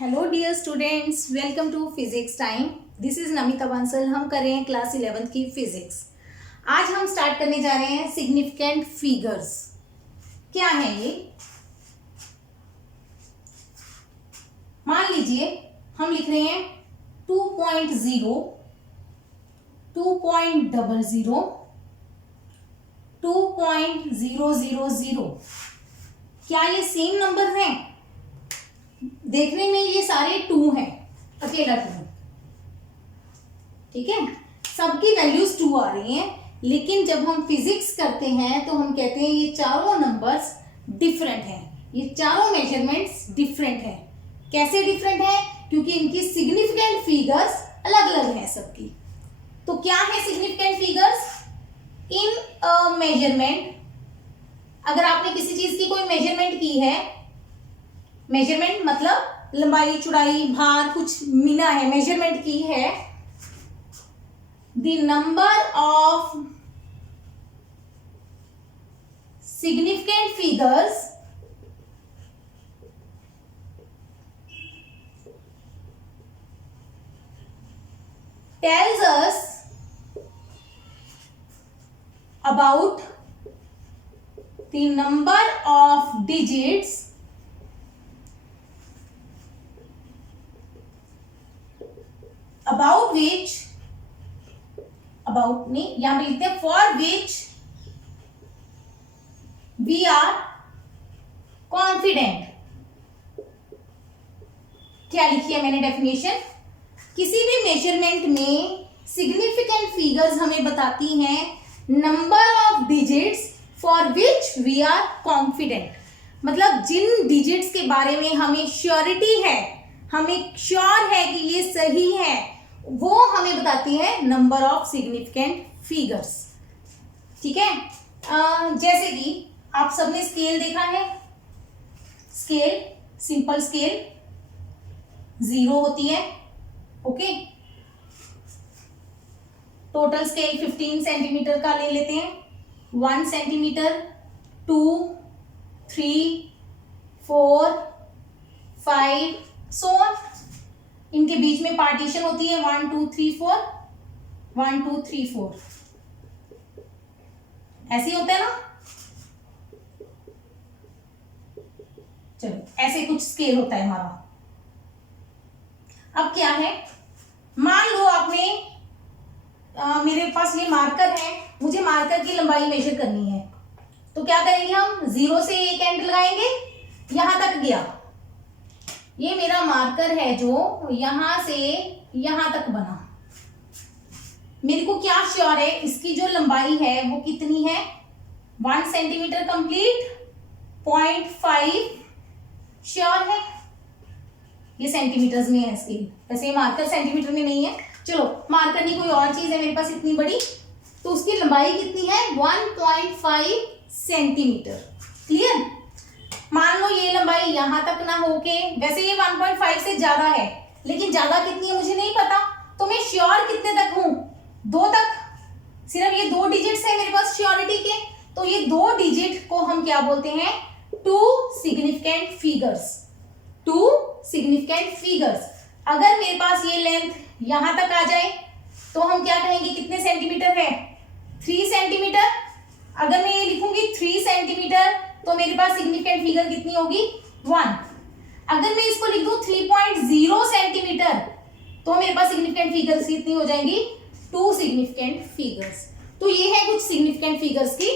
Hello dear students, welcome to physics time. This is Namita Bansal. हम कर रहे हैं क्लास 11th की फिजिक्स। आज हम स्टार्ट करने जा रहे हैं सिग्निफिकेंट फिगर्स। क्या है ये? मान लीजिए हम लिख रहे हैं 2.0, 2.00, 2.000। क्या ये सेम नंबर हैं? देखने में ये सारे 2 हैं, अकेला 2। ठीक है, सबकी वैल्यूज 2 आ रही हैं, लेकिन जब हम फिजिक्स करते हैं तो हम कहते हैं ये चारों नंबर्स डिफरेंट हैं, ये चारों मेजरमेंट्स डिफरेंट हैं। कैसे डिफरेंट है? क्योंकि इनकी सिग्निफिकेंट फिगर्स अलग अलग हैं सबकी। तो क्या है सिग्निफिकेंट फिगर्स? इन अ मेजरमेंट, अगर आपने किसी चीज की कोई मेजरमेंट की है, मेजरमेंट मतलब लंबाई, चौड़ाई, भार कुछ मिला है, मेजरमेंट की है, the number of significant figures tells us about the number of digits about which, about नहीं, यहां पे लिखते हैं for which we are confident। क्या लिखी है मैंने डेफिनेशन? किसी भी मेजरमेंट में सिग्निफिकेंट फिगर्स हमें बताती हैं number of digits for which we are confident. मतलब जिन डिजिट्स के बारे में हमें श्योरिटी है, हमें श्योर है कि ये सही है, वो हमें बताती है नंबर ऑफ सिग्निफिकेंट फिगर्स। ठीक है, जैसे कि आप सबने स्केल देखा है। स्केल, सिंपल स्केल 0 होती है। ओके, टोटल स्केल 15 सेंटीमीटर का ले लेते हैं। 1 सेंटीमीटर, 2, 3, 4, 5, सो ऑन। इनके बीच में पार्टीशन होती है 1 2 3 4, 1 2 3 4, ऐसे ही होता है ना। चलो, ऐसे कुछ स्केल होता है हमारा। अब क्या है, मान लो आपने मेरे पास ये मार्कर है, मुझे मार्कर की लंबाई मेजर करनी है, तो क्या करेंगे हम? 0 से एक एंड लगाएंगे, यहां तक गया। ये मेरा मार्कर है जो यहां से यहां तक बना। मेरे को क्या श्योर है इसकी जो लंबाई है वो कितनी है? 1 सेंटीमीटर कंप्लीट, 0.5 श्योर है। ये सेंटीमीटर्स में है स्केल, वैसे मार्कर सेंटीमीटर में नहीं है। चलो, मार्कर नहीं, कोई और चीज है मेरे पास इतनी बड़ी, तो उसकी लंबाई कितनी है? 1.5 सेंटीमीटर। क्लियर? मान लो ये लंबाई यहां तक ना होके, वैसे ये 1.5 से ज्यादा है, लेकिन ज्यादा कितनी है मुझे नहीं पता, तो मैं श्योर कितने तक हूं? 2 तक। सिर्फ ये 2 डिजिट्स है मेरे पास श्योरिटी के, तो ये 2 डिजिट को हम क्या बोलते हैं? 2 सिग्निफिकेंट फिगर्स। 2 significant figures. अगर मेरे पास ये लेंथ यहां तक आ जाए तो हम क्या कहेंगे? कितने सेंटीमीटर है? 3 सेंटीमीटर। अगर मैं ये लिखूंगी 3 सेंटीमीटर तो मेरे पास सिग्निफिकेंट फिगर कितनी होगी? 1। अगर मैं इसको लिख दूं 3.0 सेंटीमीटर तो मेरे पास सिग्निफिकेंट फिगर्स कितनी हो जाएंगी? 2 सिग्निफिकेंट फिगर्स। तो ये है कुछ सिग्निफिकेंट फिगर्स की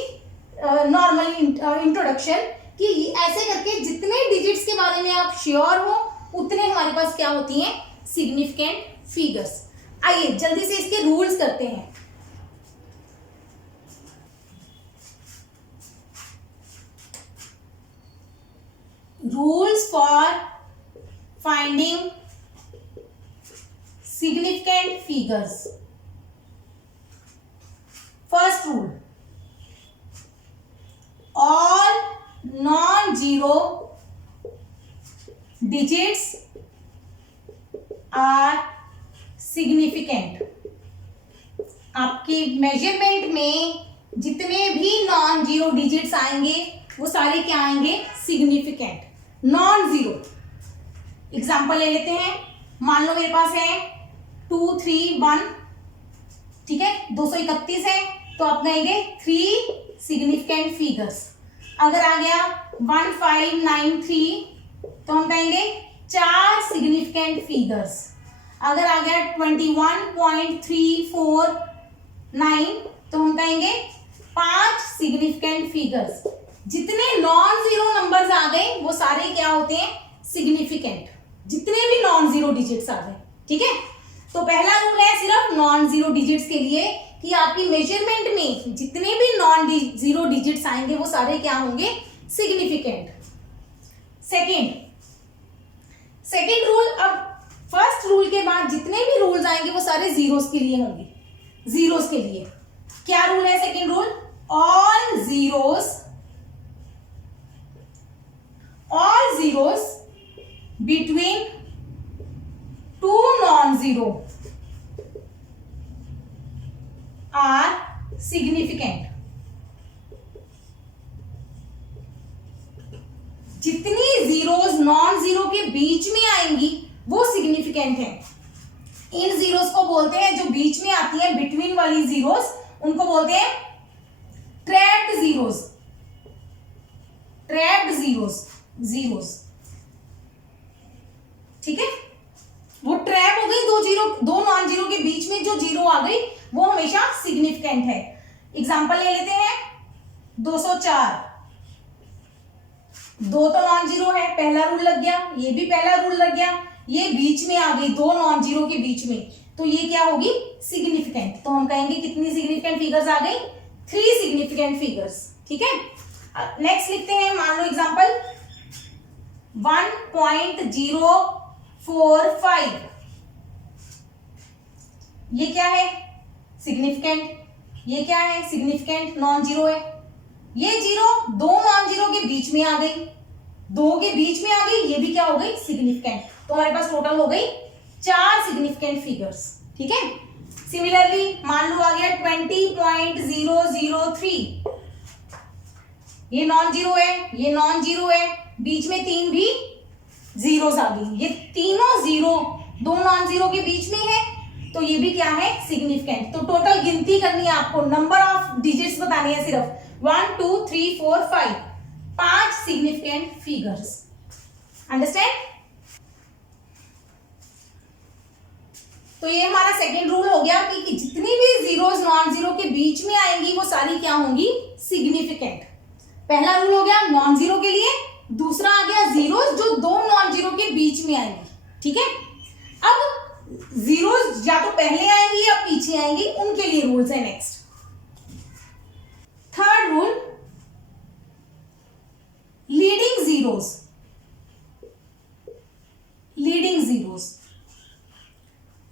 नॉर्मल इंट्रोडक्शन, कि ऐसे करके जितने डिजिट्स के बारे में आप श्योर हो उतने हमारे पास क्या होती हैं? Significant figures. आइए जल्दी से इसके रूल्स करते हैं। Rules for finding significant figures. First rule, all non-zero digits are significant। आपके मेजरमेंट में जितने भी नॉन जीरो डिजिट्स आएंगे वो सारे क्या आएंगे? सिग्निफिकेंट। नॉन जीरो एग्जाम्पल ले लेते हैं। मान लो मेरे पास है 2 3 1, ठीक है, 231 है, तो आप कहेंगे 3 सिग्निफिकेंट फिगर्स। अगर आ गया 1593 तो हम कहेंगे 4 सिग्निफिकेंट फिगर्स। अगर आ गया 21.349 तो हम कहेंगे 5 सिग्निफिकेंट फिगर्स। जितने नॉन जीरो नंबर्स आ गए वो सारे क्या होते हैं, सिग्निफिकेंट, जितने भी नॉन जीरो डिजिट्स आ गए, ठीक है। तो पहला रूल है सिर्फ नॉन जीरो डिजिट्स के लिए कि आपकी मेजरमेंट में जितने भी नॉन जीरो डिजिट्स आएंगे वो सारे क्या होंगे, सिग्निफिकेंट। सेकेंड रूल, अब फर्स्ट रूल के बाद जितने भी रूल्स आएंगे वो सारे जीरोस के लिए होंगे। जीरोस के लिए क्या रूल है, second rule, all zeros between 2 non zero are significant. जितनी जीरोस नॉन जीरो के बीच में आएंगी वो सिग्निफिकेंट है। इन जीरोस को बोलते हैं, जो बीच में आती है बिटवीन वाली जीरोस, उनको बोलते हैं ट्रैप्ड जीरोस। जीरोस, ठीक है, वो ट्रैप हो गई, दो नॉन जीरो के बीच में जो जीरो आ गई वो हमेशा सिग्निफिकेंट है। एग्जांपल ले लेते हैं 204, 2 तो नॉन जीरो है, पहला रूल लग गया, ये भी पहला रूल लग गया, ये बीच में आ गई 2 नॉन जीरो के बीच में, तो ये क्या होगी, सिग्निफिकेंट। तो हम कहेंगे कितनी सिग्निफिकेंट फिगर्स आ गई, 3 सिग्निफिकेंट फिगर्स, ठीक है। नेक्स्ट लिखते हैं, मान लो एग्जांपल 1.045, ये क्या है, सिग्निफिकेंट, ये क्या है, सिग्निफिकेंट, नॉन जीरो है। ये जीरो 2 नॉन जीरो के बीच में आ गई, 2 के बीच में आ गई, ये भी क्या हो गई, सिग्निफिकेंट। तो हमारे पास टोटल हो गई 4 सिग्निफिकेंट फिगर्स, ठीक है। सिमिलरली मान लो आ गया 20.003, ये नॉन जीरो है, ये नॉन जीरो है, बीच में 3 भी जीरोस आ गई, ये तीनों जीरो 2 नॉन जीरो के बीच में है, तो ये भी क्या है, सिग्निफिकेंट। तो टोटल गिनती करनी है आपको, नंबर ऑफ डिजिट्स बतानी है सिर्फ, 1 2 3 4 5, 5 सिग्निफिकेंट फिगर्स। अंडरस्टैंड? तो ये हमारा सेकेंड रूल हो गया कि जितनी भी जीरोस नॉन जीरो के बीच में आएंगी वो सारी क्या होंगी, सिग्निफिकेंट। पहला रूल हो गया नॉन जीरो के लिए, दूसरा आ गया जीरोस जो 2 नॉन जीरो के बीच में आएंगी, ठीक है। अब जीरोस या तो पहले आएंगी या पीछे आएंगी, उनके लिए रूल्स है। Next third rule, leading zeros.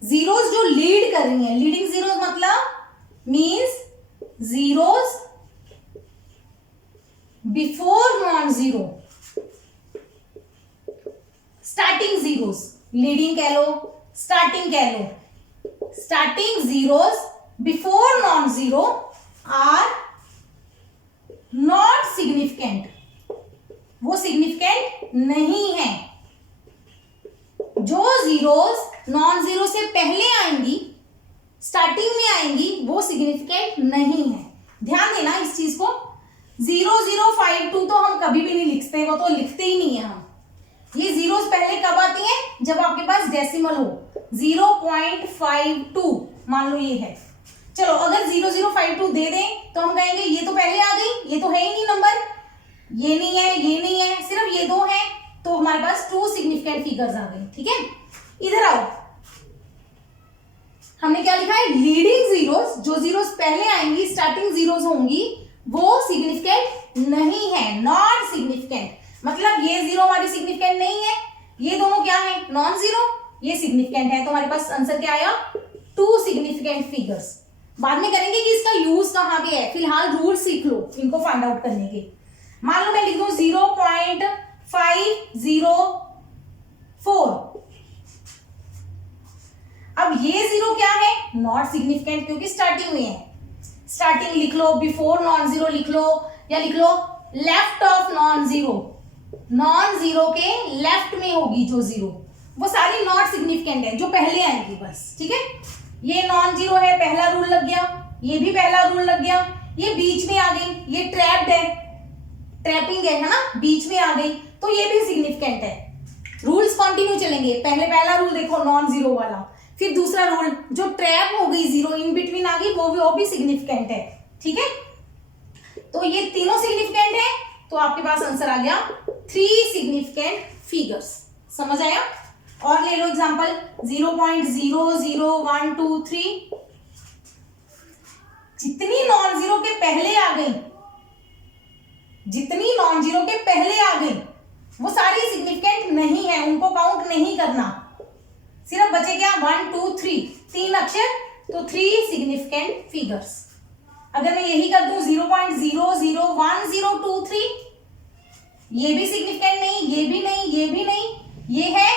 Zeros जो लीड कर रही हैं, लीडिंग जीरोस मतलब means zeros before non zero, starting zeros, leading कह लो, स्टार्टिंग कह लो, starting zeros before non zero are not significant, वो सिग्निफिकेंट नहीं है। जो जीरोस नॉन जीरो से पहले आएंगी, स्टार्टिंग में आएंगी, वो सिग्निफिकेंट नहीं है। ध्यान देना इस चीज को। 0052 तो हम कभी भी नहीं लिखते, वो तो लिखते ही नहीं है हम। ये जीरोस पहले कब आती हैं, जब आपके पास डेसिमल हो। 0.52 मान लो ये है, चलो अगर 0052 दे दें तो हम कहेंगे ये तो पहले आ गई, ये तो है ही नहीं नंबर, ये नहीं है, ये नहीं है, सिर्फ ये 2 है, तो हमारे पास 2 सिग्निफिकेंट फिगर्स आ गई, ठीक है। इधर आओ, हमने क्या लिखा है, लीडिंग जीरोस, जो जीरोस पहले आएंगी, स्टार्टिंग जीरोस होंगी, वो सिग्निफिकेंट नहीं है, नॉट सिग्निफिकेंट। मतलब ये जीरो हमारी सिग्निफिकेंट नहीं है, ये दोनों क्या है, नॉन जीरो, ये सिग्निफिकेंट है। तो हमारे पास आंसर क्या आया, 2 सिग्निफिकेंट फिगर्स। बाद में करेंगे कि इसका यूज कहां पे है, फिलहाल रूल सीख लो इनको फाइंड आउट करने के। मान लो मैं लिख दूं 0.504, अब ये जीरो क्या है, नॉट सिग्निफिकेंट, क्योंकि स्टार्टिंग में है। स्टार्टिंग लिख लो, बिफोर नॉन जीरो लिख लो, या लिख लो left of non zero, non zero के लेफ्ट में होगी जो जीरो, वो सारी नॉट सिग्निफिकेंट है, जो पहले आएंगी बस, ठीक है। ये नॉन जीरो है, पहला रूल लग गया, ये भी पहला रूल लग गया, ये बीच में आ गई, ये ट्रैप्ड है, ट्रैपिंग है ना, बीच में आ गई, तो ये भी सिग्निफिकेंट है। रूल्स कंटिन्यू चलेंगे, पहले पहला रूल देखो नॉन जीरो वाला, फिर दूसरा रूल जो ट्रैप हो गई, जीरो इन बिटवीन आ गई, वो भी सिग्निफिकेंट है, ठीक है। तो ये तीनों सिग्निफिकेंट है, तो आपके पास आंसर आ गया 3 सिग्निफिकेंट फिगर्स। समझ आया? और ले लो एग्जांपल 0.00123, जितनी नॉन जीरो के पहले आ गई, जितनी नॉन जीरो के पहले आ गई वो सारी सिग्निफिकेंट नहीं है, उनको काउंट नहीं करना, सिर्फ बचे क्या 1 2 3 तीन अक्षर, तो 3 सिग्निफिकेंट फिगर्स। अगर मैं यही कर दूं 0.001023, ये भी सिग्निफिकेंट नहीं, ये भी नहीं, ये भी नहीं, ये है,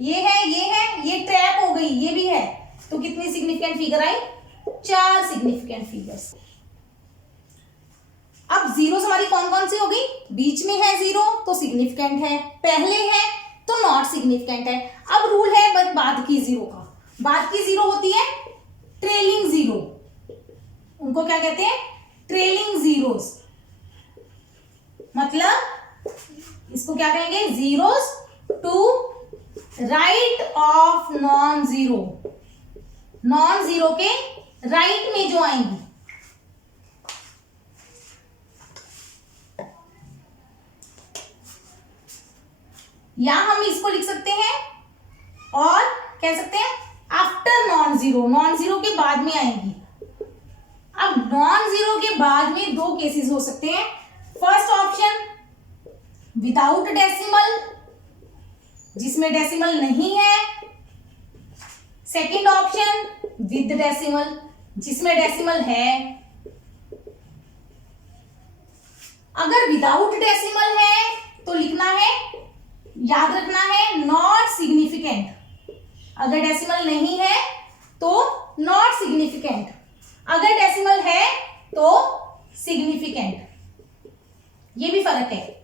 ये है, ये है, ये ट्रैप हो गई, ये भी है, तो कितनी सिग्निफिकेंट फिगर आई? 4 सिग्निफिकेंट फिगर्स। अब जीरोस हमारी कौन कौन सी हो गई? बीच में है जीरो तो सिग्निफिकेंट है, पहले है तो नॉट सिग्निफिकेंट है। अब रूल है बाद की जीरो का, बाद की जीरो होती है ट्रेलिंग जीरो, उनको क्या कहते हैं? Trailing zeros. मतलब इसको क्या कहेंगे? Zeros to right of non zero, non zero के राइट में जो आएंगी, या हम इसको लिख सकते हैं और कह सकते हैं after non zero, non zero के बाद में आएंगी। अब नॉन जीरो के बाद में 2 केसेस हो सकते हैं। फर्स्ट ऑप्शन विदाउट डेसिमल, जिसमें डेसिमल नहीं है। सेकंड ऑप्शन विद डेसिमल, जिसमें डेसिमल है। अगर विदाउट डेसिमल है तो लिखना है, याद रखना है नॉट सिग्निफिकेंट। अगर डेसिमल नहीं है तो नॉट सिग्निफिकेंट, अगर डेसिमल है तो सिग्निफिकेंट। ये भी फर्क है।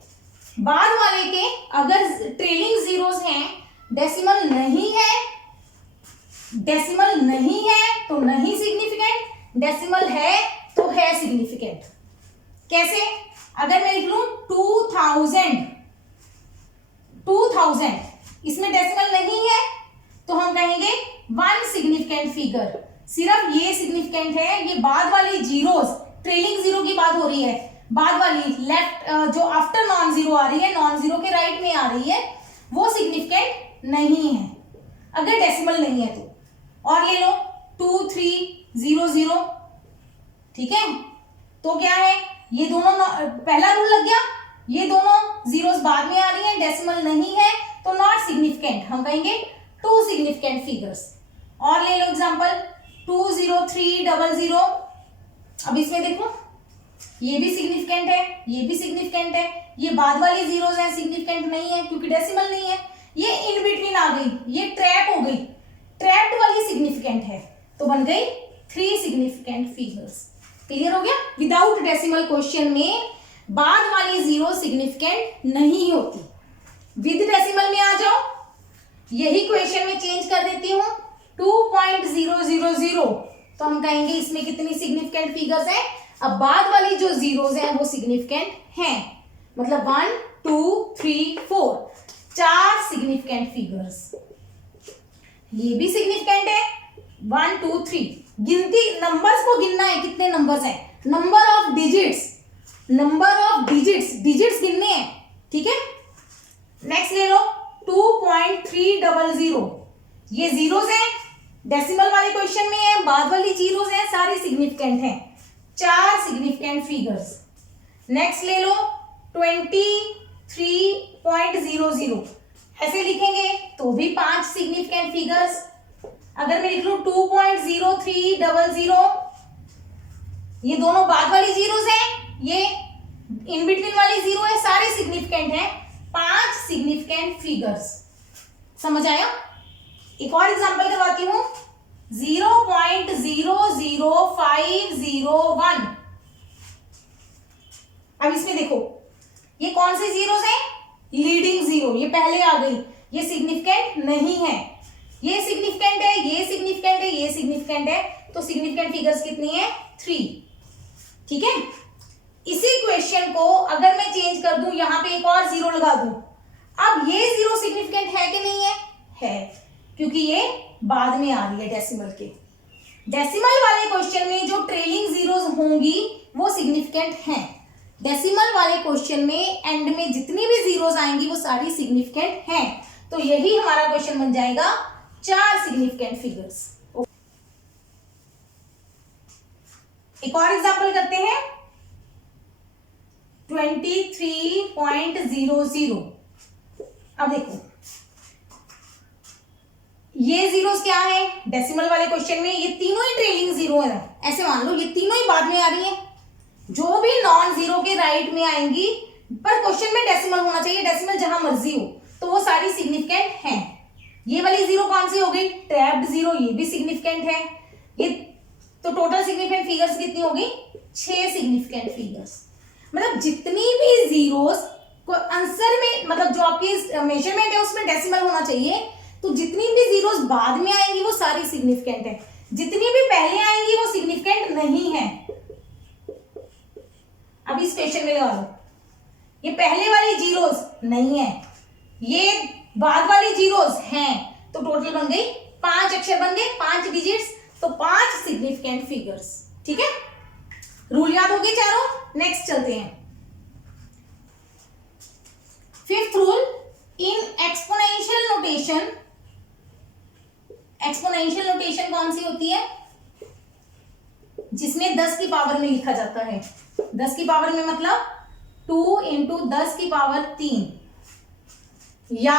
बाद वाले के अगर ट्रेलिंग जीरोस हैं, डेसिमल नहीं है, डेसिमल नहीं है तो नहीं सिग्निफिकेंट, डेसिमल है तो है सिग्निफिकेंट। कैसे? अगर मैं लिख लूं 2000, इसमें डेसिमल नहीं है तो हम कहेंगे 1 सिग्निफिकेंट फिगर। सिर्फ ये सिग्निफिकेंट है, ये बाद वाली जीरोस, ट्रेलिंग जीरो की बात हो रही है, बाद वाली लेफ्ट जो आफ्टर नॉन जीरो आ रही है, नॉन जीरो के राइट में आ रही है, वो सिग्निफिकेंट नहीं है अगर डेसिमल नहीं है तो। और ले लो 2300, ठीक है। तो क्या है? ये दोनों पहला रूल लग गया, ये दोनों जीरोस बाद में आ रही है, डेसिमल नहीं है तो नॉट सिग्निफिकेंट, हम कहेंगे 2 सिग्निफिकेंट फिगर्स। और ले लो एग्जांपल 20300। अब इसमें देखो ये भी सिग्निफिकेंट है, ये भी सिग्निफिकेंट है, ये बाद वाली जीरोस है, सिग्निफिकेंट नहीं है क्योंकि डेसिमल नहीं है। ये इन बिटवीन आ गई, ये ट्रैप हो गई, ट्रैप्ड वाली सिग्निफिकेंट है, तो बन गई 3 सिग्निफिकेंट फिगर्स। क्लियर हो गया? विदाउट डेसिमल क्वेश्चन में बाद वाली जीरो सिग्निफिकेंट नहीं होती। विद डेसिमल में आ जाओ, यही क्वेश्चन में चेंज कर देती हूं 2.000, तो हम कहेंगे इसमें कितनी सिग्निफिकेंट फिगर्स हैं? अब बाद वाली जो जीरोस हैं वो सिग्निफिकेंट हैं, मतलब 1 2 3 4, 4 सिग्निफिकेंट फिगर्स। ये भी सिग्निफिकेंट है 1 2 3, गिनती नंबर्स को गिनना है, कितने नंबर्स हैं, number of digits, number of digits, digits गिनने हैं, ठीक है। नेक्स्ट ले लो 2.300, ये जीरोस हैं, डेसिमल वाले क्वेश्चन में है, बाद वाली जीरोस हैं, सारी सिग्निफिकेंट हैं, 4 सिग्निफिकेंट फिगर्स। नेक्स्ट ले लो 23.00, ऐसे लिखेंगे तो भी 5 सिग्निफिकेंट फिगर्स। अगर मैं लिख लूं 2.0300, ये दोनों बाद वाली जीरोस हैं, ये इन बिटवीन वाली जीरो है, सारे सिग्निफिकेंट हैं, 5 सिग्निफिकेंट फिगर्स। समझ आया? एक और एग्जांपल करवाती हूं 0.00501। अब इसमें देखो ये कौन सी जीरोस हैं? लीडिंग जीरो, ये पहले आ गई, ये सिग्निफिकेंट नहीं है, ये सिग्निफिकेंट है, ये सिग्निफिकेंट है, ये सिग्निफिकेंट है, तो सिग्निफिकेंट फिगर्स कितनी है 3। ठीक है, इसी क्वेश्चन को अगर मैं चेंज कर दूं, यहां पे एक और 0 लगा दूं, अब ये 0 सिग्निफिकेंट है कि नहीं है? है, क्योंकि ये बाद में आ रही है डेसिमल के। डेसिमल वाले क्वेश्चन में जो ट्रेलिंग जीरोस होंगी वो सिग्निफिकेंट हैं। डेसिमल वाले क्वेश्चन में एंड में जितनी भी जीरोस आएंगी वो सारी सिग्निफिकेंट हैं। तो यही हमारा क्वेश्चन बन जाएगा 4 सिग्निफिकेंट फिगर्स। एक और एग्जांपल करते हैं, 23.00। अब देखो ये जीरोस क्या है डेसिमल वाले क्वेश्चन में, ये तीनों ही ट्रेलिंग जीरो है। ऐसे मान लो ये तीनों ही बाद में आ रही है, जो भी नॉन जीरो के राइट में आएंगी, पर क्वेश्चन में डेसिमल होना चाहिए, डेसिमल जहां मर्जी हो, तो वो सारी सिग्निफिकेंट हैं। ये वाली जीरो कौन सी हो गई? ट्रैप्ड जीरो, ये भी सिग्निफिकेंट है। ये तो टोटल सिग्निफिकेंट फिगर्स कितनी हो गई? 6 सिग्निफिकेंट फिगर्स। मतलब जितनी भी जीरोस को आंसर में, मतलब जो आपकी मेजरमेंट है उसमें डेसिमल होना चाहिए, तो जितनी भी जीरोस बाद में आएंगी वो सारी सिग्निफिकेंट है, जितनी भी पहले आएंगी वो सिग्निफिकेंट नहीं है। अब इस क्वेश्चन में लगा लो, ये पहले वाली जीरोस नहीं है, ये बाद वाली जीरोस हैं, तो टोटल बन गई 5 अक्षर बन गए, 5 डिजिट्स, तो 5 सिग्निफिकेंट फिगर्स। ठीक है, रूल याद हो गए चारों। नेक्स्ट चलते हैं, 5th rule, in exponential notation. Exponential notation कौन सी होती है? जिसमें 10 की पावर में लिखा जाता है। 10 की पावर में मतलब 2 इंटू 10 की पावर 3 या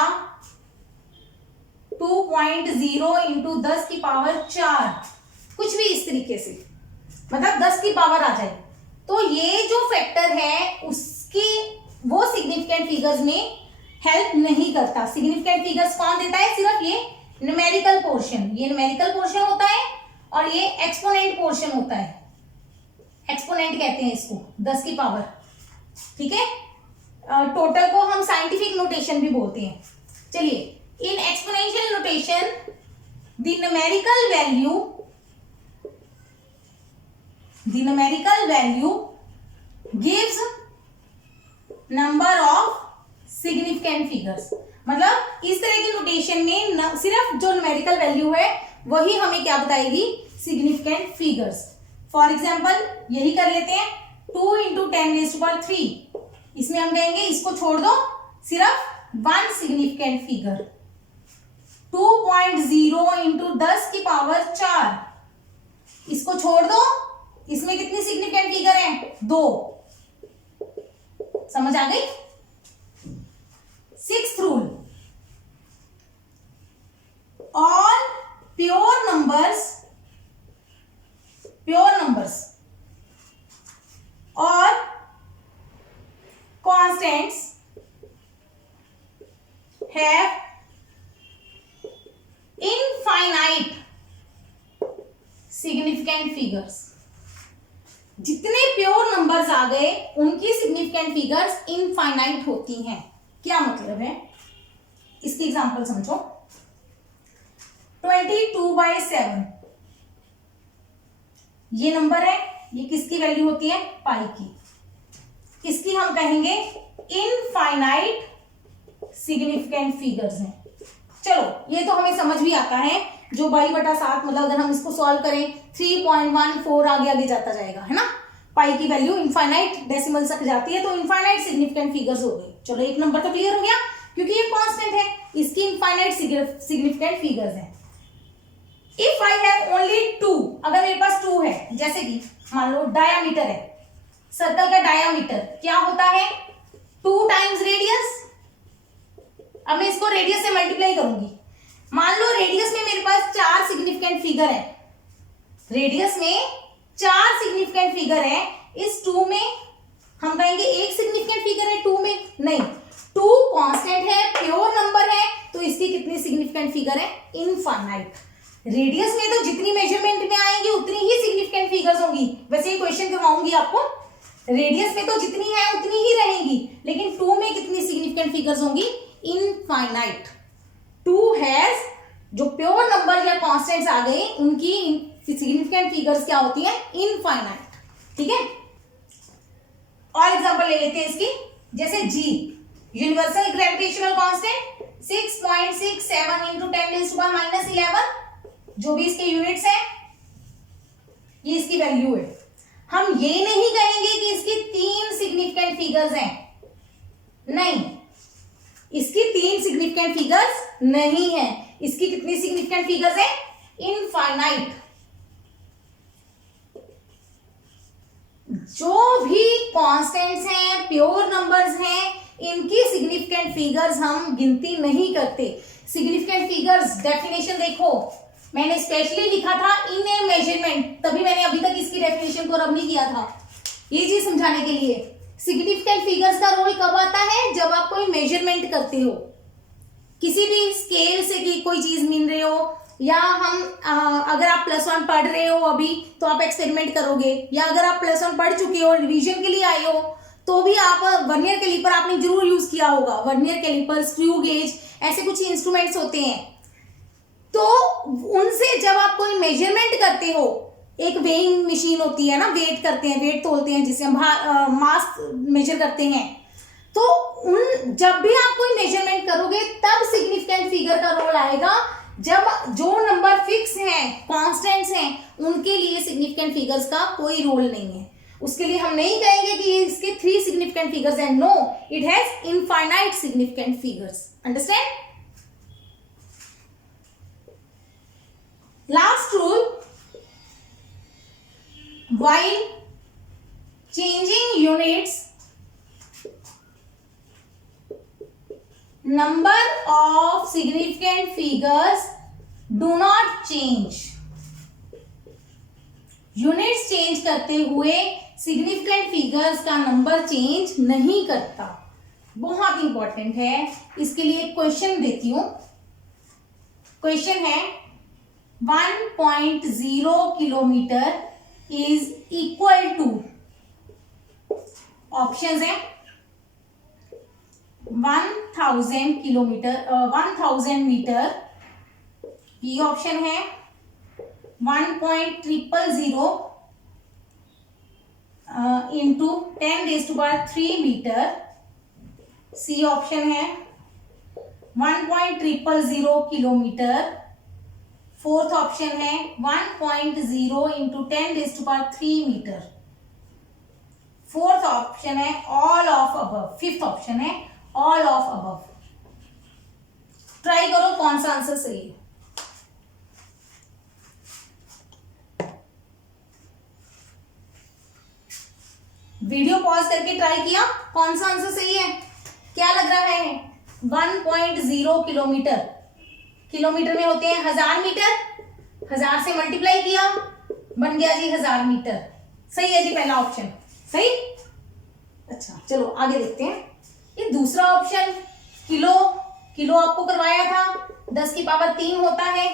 2.0 इंटू 10 की पावर 4, कुछ भी इस तरीके से, मतलब 10 की पावर आ जाए, तो ये जो फैक्टर है उसकी वो सिग्निफिकेंट फिगर्स में हेल्प नहीं करता। सिग्निफिकेंट फिगर्स कौन देता है? सिर्फ ये न्यूमेरिकल पोर्शन, ये न्यूमेरिकल पोर्शन होता है और ये एक्सपोनेंट पोर्शन होता है। एक्सपोनेंट कहते हैं इसको, 10 की पावर। ठीक है, टोटल को हम साइंटिफिक नोटेशन भी बोलते हैं। चलिए, in exponential notation the numerical value gives number of significant figures. मतलब इस तरह की नोटेशन में सिर्फ जो न्यूमेरिकल वैल्यू है वही हमें क्या बताएगी? Significant figures. फॉर एग्जाम्पल यही कर लेते हैं, 2 इंटू 10⁻3, इसमें हम कहेंगे इसको छोड़ दो, सिर्फ 1 सिग्निफिकेंट फिगर। 2.0 इंटू 10 की पावर 4, इसको छोड़ दो, इसमें कितनी सिग्निफिकेंट फिगर है? 2। समझ आ गई? 6th rule, all pure numbers और constants have infinite significant figures. जितने प्योर नंबर्स आ गए उनकी सिग्निफिकेंट फिगर्स इनफाइनाइट होती हैं। क्या मतलब है? इसकी एग्जांपल समझो, 22/7 ये नंबर है, ये किसकी वैल्यू होती है? पाई की। इसकी हम कहेंगे इनफाइनाइट सिग्निफिकेंट फिगर्स हैं। चलो, ये तो हमें समझ भी आता है, जो 22/7 मतलब अगर हम इसको सॉल्व करें 3.14 आगे जाता जाएगा, है ना। पाई की वैल्यू इनफाइनाइट डेसिमल तक जाती है, तो इनफाइनाइट सिग्निफिकेंट फिगर्स हो गई। चलो, एक नंबर तो क्लियर हो गया, क्योंकि ये कांस्टेंट है, इसकी इनफाइनाइट सिग्निफिकेंट फिगर्स हैं। इफ आई हैव ओनली 2, अगर मेरे पास 2 है, जैसे कि मान लो डायामीटर है, सर्कल का डायामीटर क्या होता है? 2 टाइम्स रेडियस। अब मैं इसको रेडियस से मल्टीप्लाई करूंगी। मान लो रेडियस में मेरे पास 4 सिग्निफिकेंट फिगर है, रेडियस में 4 सिग्निफिकेंट फिगर है, इस 2 में हम कहेंगे एक सिग्निफिकेंट फिगर है 2 में? नहीं, 2 कांस्टेंट है, प्योर नंबर है, तो इसकी कितनी सिग्निफिकेंट फिगर है? इनफाइनाइट। रेडियस में तो जितनी मेजरमेंट में आएंगी उतनी ही सिग्निफिकेंट फिगर्स होंगी। वैसे ये क्वेश्चन करवाऊंगी आपको, रेडियस में तो जितनी है उतनी ही रहेंगी, लेकिन 2 में कितनी सिग्निफिकेंट फिगर्स होंगी? इनफाइनाइट। जो प्योर नंबर या कॉन्स्टेंट्स आ गए उनकी सिग्निफिकेंट फिगर्स क्या होती है? इनफाइनाइट। ठीक है, और एग्जांपल ले लेते हैं इसकी, जैसे जी यूनिवर्सल ग्रेविटेशनल कांस्टेंट 6.67 इंटू 10⁻⁻11, जो भी इसके यूनिट्स है ये इसकी वैल्यू है। हम ये नहीं कहेंगे कि इसकी 3 सिग्निफिकेंट फिगर्स हैं, नहीं, इसकी 3 सिग्निफिकेंट फिगर्स नहीं है। इसकी कितनी सिग्निफिकेंट फिगर्स है? इनफाइनाइट। जो भी कांस्टेंट्स हैं, प्योर नंबर्स हैं, इनकी सिग्निफिकेंट फिगर्स हम गिनती नहीं करते। सिग्निफिकेंट फिगर्स डेफिनेशन देखो, मैंने स्पेशली लिखा था इन ए मेजरमेंट, तभी मैंने अभी तक इसकी डेफिनेशन को रब नहीं किया था, ये चीज समझाने के लिए। सिग्निफिकेंट फिगर्स का रोल कब आता है? जब आप कोई मेजरमेंट करते हो, किसी भी स्केल से की कोई चीज मिल रहे हो, या हम अगर आप +1 पढ़ रहे हो अभी तो आप एक्सपेरिमेंट करोगे, या अगर आप +1 पढ़ चुके हो रिवीजन के लिए आए हो तो भी आप वर्नियर कैलिपर आपने जरूर यूज किया होगा। वर्नियर कैलिपर, स्क्रू गेज, ऐसे कुछ इंस्ट्रूमेंट्स होते हैं, तो उनसे जब आप कोई मेजरमेंट करते हो, एक वेइंग मशीन होती है ना, वेट करते हैं, वेट तोलते हैं, जिसे हम मास मेजर करते हैं, तो उन जब भी आप कोई मेजरमेंट करोगे तब सिग्निफिकेंट फिगर का रोल आएगा। जब जो नंबर फिक्स हैं, कांस्टेंट्स हैं, उनके लिए सिग्निफिकेंट फिगर्स का कोई रोल नहीं है। उसके लिए हम नहीं कहेंगे कि इसके 3 सिग्निफिकेंट फिगर्स हैं, no, it has infinite significant figures. Understand? Last rule, while changing units, number of significant figures do not change. Units change करते हुए सिग्निफिकेंट फिगर्स का नंबर चेंज नहीं करता। बहुत इंपॉर्टेंट है, इसके लिए एक क्वेश्चन देती हूं। क्वेश्चन है 1.0 kilometre is equal to, options हैं 1000 किलोमीटर, 1000 मीटर, ये ऑप्शन है 1.000 इंटू 10⁻³ मीटर, सी ऑप्शन है 1.000 किलोमीटर, फोर्थ ऑप्शन है 1.0 इंटू 10⁻³ मीटर, फोर्थ ऑप्शन है all of above, fifth option है ऑल ऑफ अबव। ट्राई करो कौन सा आंसर सही है। वीडियो पॉज करके ट्राई किया, कौन सा आंसर सही है? क्या लग रहा है? 1.0 किलोमीटर, किलोमीटर में होते हैं 1000 मीटर, 1000 से मल्टीप्लाई किया, बन गया जी 1000 मीटर। सही है जी पहला ऑप्शन, सही। अच्छा चलो आगे देखते हैं। ये दूसरा ऑप्शन किलो, किलो आपको करवाया था, 10⁻³ होता है,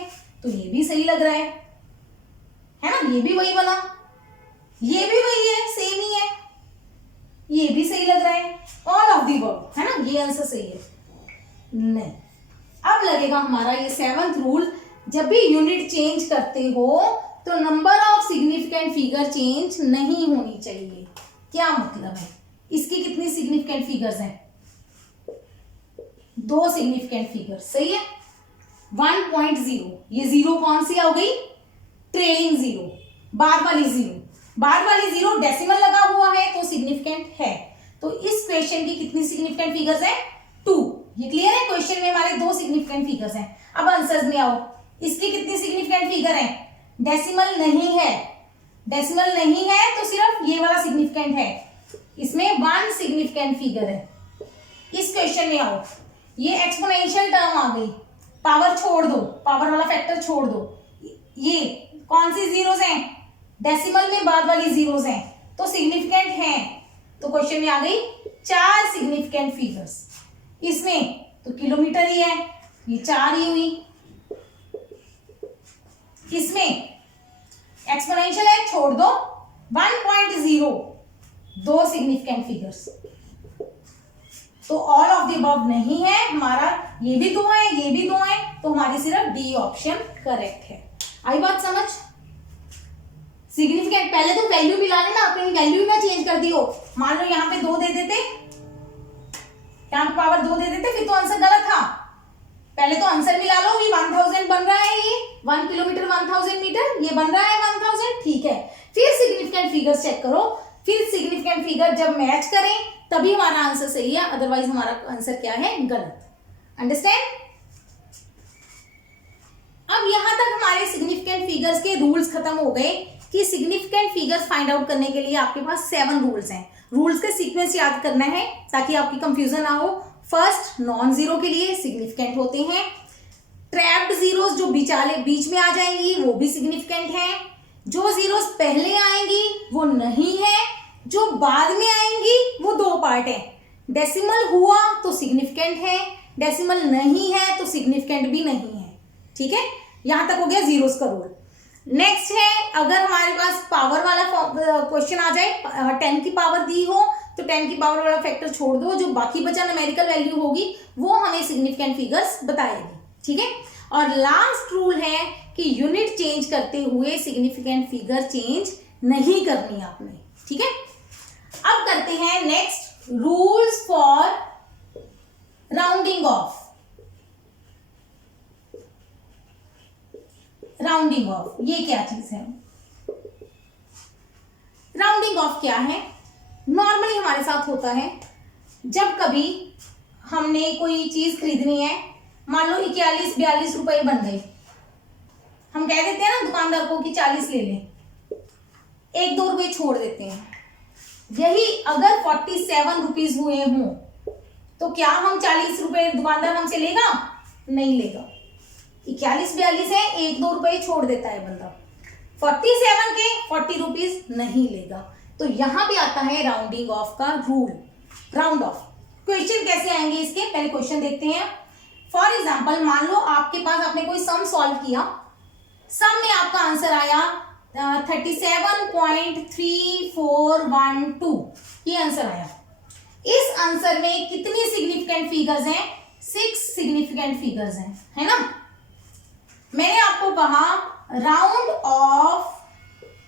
तो ये भी सही लग रहा है ना, ये भी वही बना, ये भी वही है, सेम ही है, ये भी सही लग रहा है, ऑल ऑफ दी अबव, है ना, ये आंसर सही है। नहीं, अब लगेगा हमारा ये 7th रूल, जब भी यूनिट चेंज करते हो तो number of significant figure change नहीं होनी चाहिए। क्या मतलब है? इसकी कितनी सिग्निफिकेंट फिगर्स हैं? 2 सिग्निफिकेंट फिगर, सही है। 1.0, ये जीरो कौन सी हो गई? ट्रेलिंग जीरो, बाद वाली जीरो, बाद वाली जीरो डेसिमल लगा हुआ है तो सिग्निफिकेंट है। तो इस क्वेश्चन की कितनी सिग्निफिकेंट फिगर्स है? 2। ये क्लियर है? क्वेश्चन में हमारे 2 सिग्निफिकेंट फिगर्स हैं। अब आंसर्स में आओ, इसकी कितनी सिग्निफिकेंट फिगर है? डेसिमल नहीं है, डेसिमल नहीं है तो सिर्फ ये वाला सिग्निफिकेंट है, इसमें 1 सिग्निफिकेंट फिगर है। इस क्वेश्चन में आओ, ये एक्सपोनेंशियल टर्म आ गई, पावर छोड़ दो, पावर वाला फैक्टर छोड़ दो, ये कौन सी जीरोस हैं? डेसिमल में बाद वाली जीरोस हैं, तो सिग्निफिकेंट हैं। तो क्वेश्चन में आ गई 4 सिग्निफिकेंट फिगर्स। इसमें तो किलोमीटर ही है, ये 4 ही हुई। इसमें एक्सपोनेंशियल है, छोड़ दो, 1.0, 2 सिग्निफिकेंट फिगर्स। तो ऑल ऑफ द अबव नहीं है हमारा, ये भी दो है, ये भी दो है, तो हमारी सिर्फ डी ऑप्शन करेक्ट है। आई बात समझ? सिग्निफिकेंट पहले तो वैल्यू मिला लेना, कहीं वैल्यू ना चेंज कर दी हो। मान लो यहाँ पे 2 दे देते, यहाँ पे पावर 2 दे देते, फिर तो आंसर गलत था। पहले तो आंसर मिला लो, ये 1000 बन रहा है, ये 1 किलोमीटर 1000 मीटर, ये बन रहा है 1000, ठीक है। फिर सिग्निफिकेंट फिगर्स चेक करो, फिर सिग्निफिकेंट फिगर जब मैच करें तभी हमारा आंसर सही है, अदरवाइज हमारा आंसर क्या है, गलत। अंडरस्टैंड? अब यहां तक हमारे सिग्निफिकेंट फिगर्स के रूल्स खत्म हो गए कि सिग्निफिकेंट फिगर्स फाइंड आउट करने के लिए आपके पास 7 रूल्स हैं। रूल्स का सीक्वेंस याद करना है ताकि आपकी कंफ्यूजन ना हो। फर्स्ट, नॉन जीरो के लिए सिग्निफिकेंट होते हैं। ट्रैप्ड जीरोस जो बीच में आ जाएंगी वो भी सिग्निफिकेंट है। जो जीरोस पहले आएंगी वो नहीं है, जो बाद में आएंगी वो 2 पार्ट है। डेसिमल हुआ तो सिग्निफिकेंट है, डेसिमल नहीं है तो सिग्निफिकेंट भी नहीं है। ठीक है, यहां तक हो गया जीरोस का रूल। नेक्स्ट है, अगर हमारे पास पावर वाला क्वेश्चन आ जाए, 10 की पावर दी हो तो 10 की पावर वाला फैक्टर छोड़ दो, जो बाकी बचा न्यूमेरिकल वैल्यू होगी वो हमें सिग्निफिकेंट फिगर्स बताएगी। ठीक है, और लास्ट रूल है कि यूनिट चेंज करते हुए सिग्निफिकेंट फिगर चेंज नहीं करनी आपने। ठीक है, अब करते हैं next, rules for rounding off. Rounding off ये क्या चीज है? राउंडिंग ऑफ क्या है? नॉर्मली हमारे साथ होता है जब कभी हमने कोई चीज खरीदनी है, मान लो 41-42 रुपए बन गए, हम कह देते हैं ना दुकानदार को कि 40 ले लें, 1-2 रुपए छोड़ देते हैं। यही अगर 47 रुपीज हुए हों तो क्या हम 40 रुपए दुकानदार हमसे लेगा? नहीं लेगा। 41-42 है, 1-2 रुपए छोड़ देता है बंदा, 47 के 40 रुपीज नहीं लेगा। तो यहां पे आता है राउंडिंग ऑफ का रूल। राउंड ऑफ क्वेश्चन कैसे आएंगे इसके, पहले क्वेश्चन देखते हैं। फॉर एग्जाम्पल, मान लो आपके पास आपने कोई सम सॉल्व किया, सम में आपका आंसर आया 37.3412, ये आंसर आया। इस आंसर में कितनी सिग्निफिकेंट फिगर्स हैं? 6 सिग्निफिकेंट फिगर्स हैं, है ना। मैंने आपको कहा राउंड ऑफ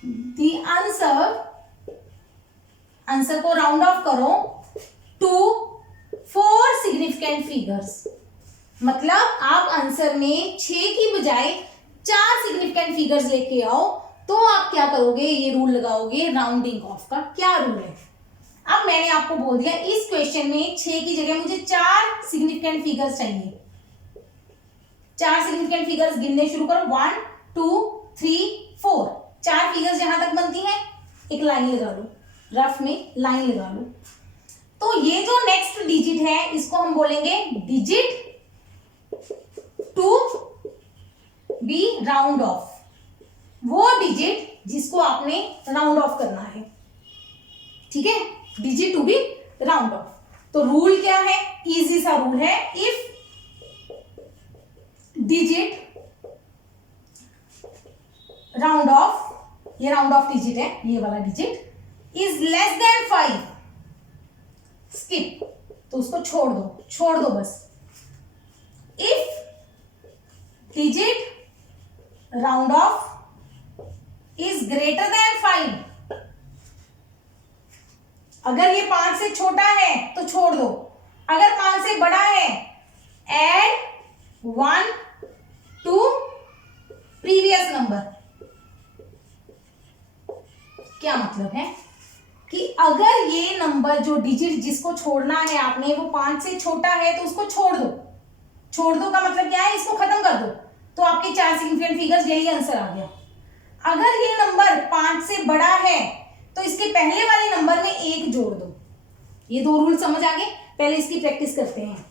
द आंसर को राउंड ऑफ करो टू 4 सिग्निफिकेंट फिगर्स। मतलब आप आंसर में 6 की बजाय 4 सिग्निफिकेंट फिगर्स लेके आओ, तो आप क्या करोगे? ये रूल लगाओगे राउंडिंग ऑफ का। क्या रूल है? अब मैंने आपको बोल दिया इस क्वेश्चन में 6 की जगह मुझे 4 सिग्निफिकेंट फिगर्स चाहिए। 4 सिग्निफिकेंट फिगर्स गिनने शुरू करो, 1 2 3 4। 4 फिगर्स जहां तक बनती हैं एक लाइन लगा लो, रफ में लाइन लगा लो। तो ये जो नेक्स्ट डिजिट है इसको हम बोलेंगे digit to be round off, वो डिजिट जिसको आपने राउंड ऑफ करना है। ठीक है, digit to be round off. तो रूल क्या है? इजी सा रूल है, इफ डिजिट राउंड ऑफ, ये राउंड ऑफ डिजिट है, ये वाला digit is less than 5, skip, तो उसको छोड़ दो बस। If digit round off is greater than 5, अगर ये 5 से छोटा है तो छोड़ दो, अगर 5 से बड़ा है एड 1 टू प्रीवियस नंबर। क्या मतलब है कि अगर ये नंबर जो डिजिट जिसको छोड़ना है आपने वो 5 से छोटा है तो उसको छोड़ दो। छोड़ दो का मतलब क्या है? इसको खत्म कर दो, तो आपके 4 सिग्निफिकेंट फिगर्स, यही आंसर आ गया। अगर ये नंबर 5 से बड़ा है तो इसके पहले वाले नंबर में 1 जोड़ दो। ये 2 रूल समझ आ गए? पहले इसकी प्रैक्टिस करते हैं।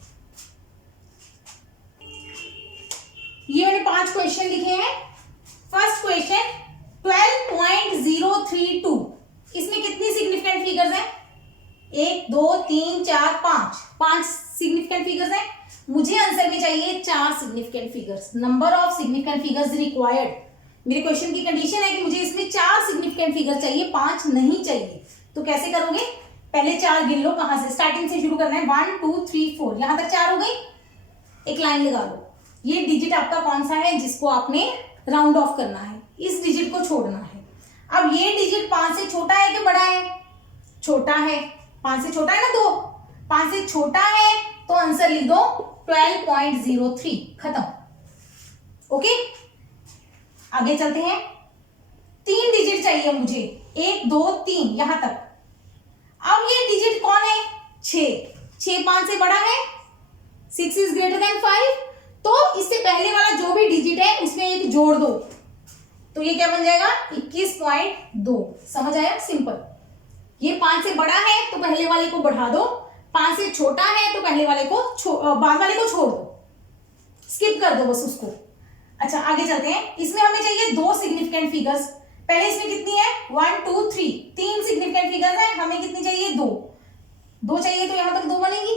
ये मैंने 5 क्वेश्चन लिखे हैं। फर्स्ट क्वेश्चन 12.032, इसमें कितनी सिग्निफिकेंट फिगर्स हैं? 1 2 3 4 5 सिग्निफिकेंट फिगर्स हैं। मुझे आंसर में चाहिए 4 significant figures. Number of significant figures required, मेरे क्वेश्चन की कंडीशन है कि मुझे इसमें 4 सिग्निफिकेंट फिगर चाहिए, 5 नहीं चाहिए। तो कैसे करोगे? पहले 4 गिन लो, कहां से स्टार्टिंग से शुरू करना है। 1 2 3 4, यहां तक 4 हो गई। एक लाइन लगा लो। ये डिजिट आपका कौन सा है जिसको आपने राउंड ऑफ करना है, इस डिजिट को छोड़ना है। अब ये डिजिट 5 से छोटा है कि बड़ा है? छोटा है। 5 से छोटा है ना 2, 5 से छोटा है तो आंसर लिख दो 12.03, खत्म। ओके, आगे चलते हैं। 3 डिजिट चाहिए मुझे, 1 2 3 यहां तक। अब ये डिजिट कौन है? 6 5 से बड़ा है, 6 इज ग्रेटर देन 5, तो इससे पहले वाला जो भी डिजिट है उसमें एक जोड़ दो, तो ये क्या बन जाएगा? 21.2। समझ आया? सिंपल। ये 5 से बड़ा है तो पहले वाले को बढ़ा दो, 5 से छोटा है तो पहले वाले को बाद वाले को छोड़ दो, स्किप कर दो बस उसको। अच्छा, आगे चलते हैं। इसमें हमें चाहिए 2 सिग्निफिकेंट फिगर्स। पहले इसमें कितनी है? 1 2 3, 3 सिग्निफिकेंट फिगर्स है, हमें कितनी चाहिए? 2 चाहिए, तो यहां तक 2 बनेगी।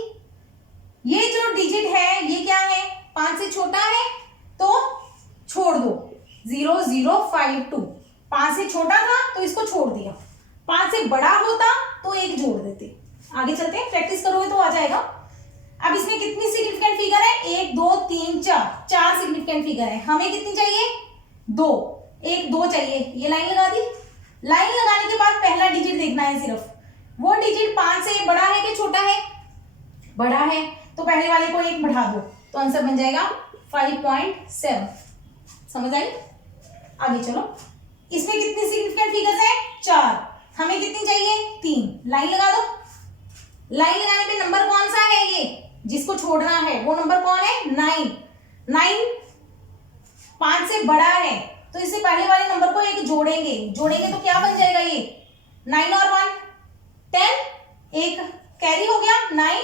ये जो डिजिट है ये क्या है? 5 से छोटा है तो छोड़ दो, 0 0 5 2। 5 से छोटा था तो इसको छोड़ दिया, 5 से बड़ा होता तो एक जोड़ देते। आगे चलते हैं, प्रैक्टिस करोगे तो आ जाएगा। अब इसमें कितनी सिग्निफिकेंट फिगर है? 1 2 3 4, 4 सिग्निफिकेंट फिगर है, हमें कितनी चाहिए? 2, 1 2 चाहिए। ये लाइन लगा दी। लाइन लगाने के बाद पहला डिजिट देखना है सिर्फ, वो डिजिट 5 से बड़ा है कि छोटा है? बड़ा है, तो पहले वाले को 1 बढ़ा दो, तो आंसर बन जाएगा 5.7। समझ आई? आगे चलो। इसमें कितनी सिग्निफिकेंट फिगर्स है? 4, हमें कितनी चाहिए? 3। लाइन लगा दो। लाइन लगाने पे नंबर कौन सा है? ये जिसको छोड़ना है वो नंबर कौन है? 9। 9 5 से बड़ा है तो इससे पहले वाले नंबर को एक जोड़ेंगे तो क्या बन जाएगा? ये 9 और 1 10, एक कैरी हो गया 9,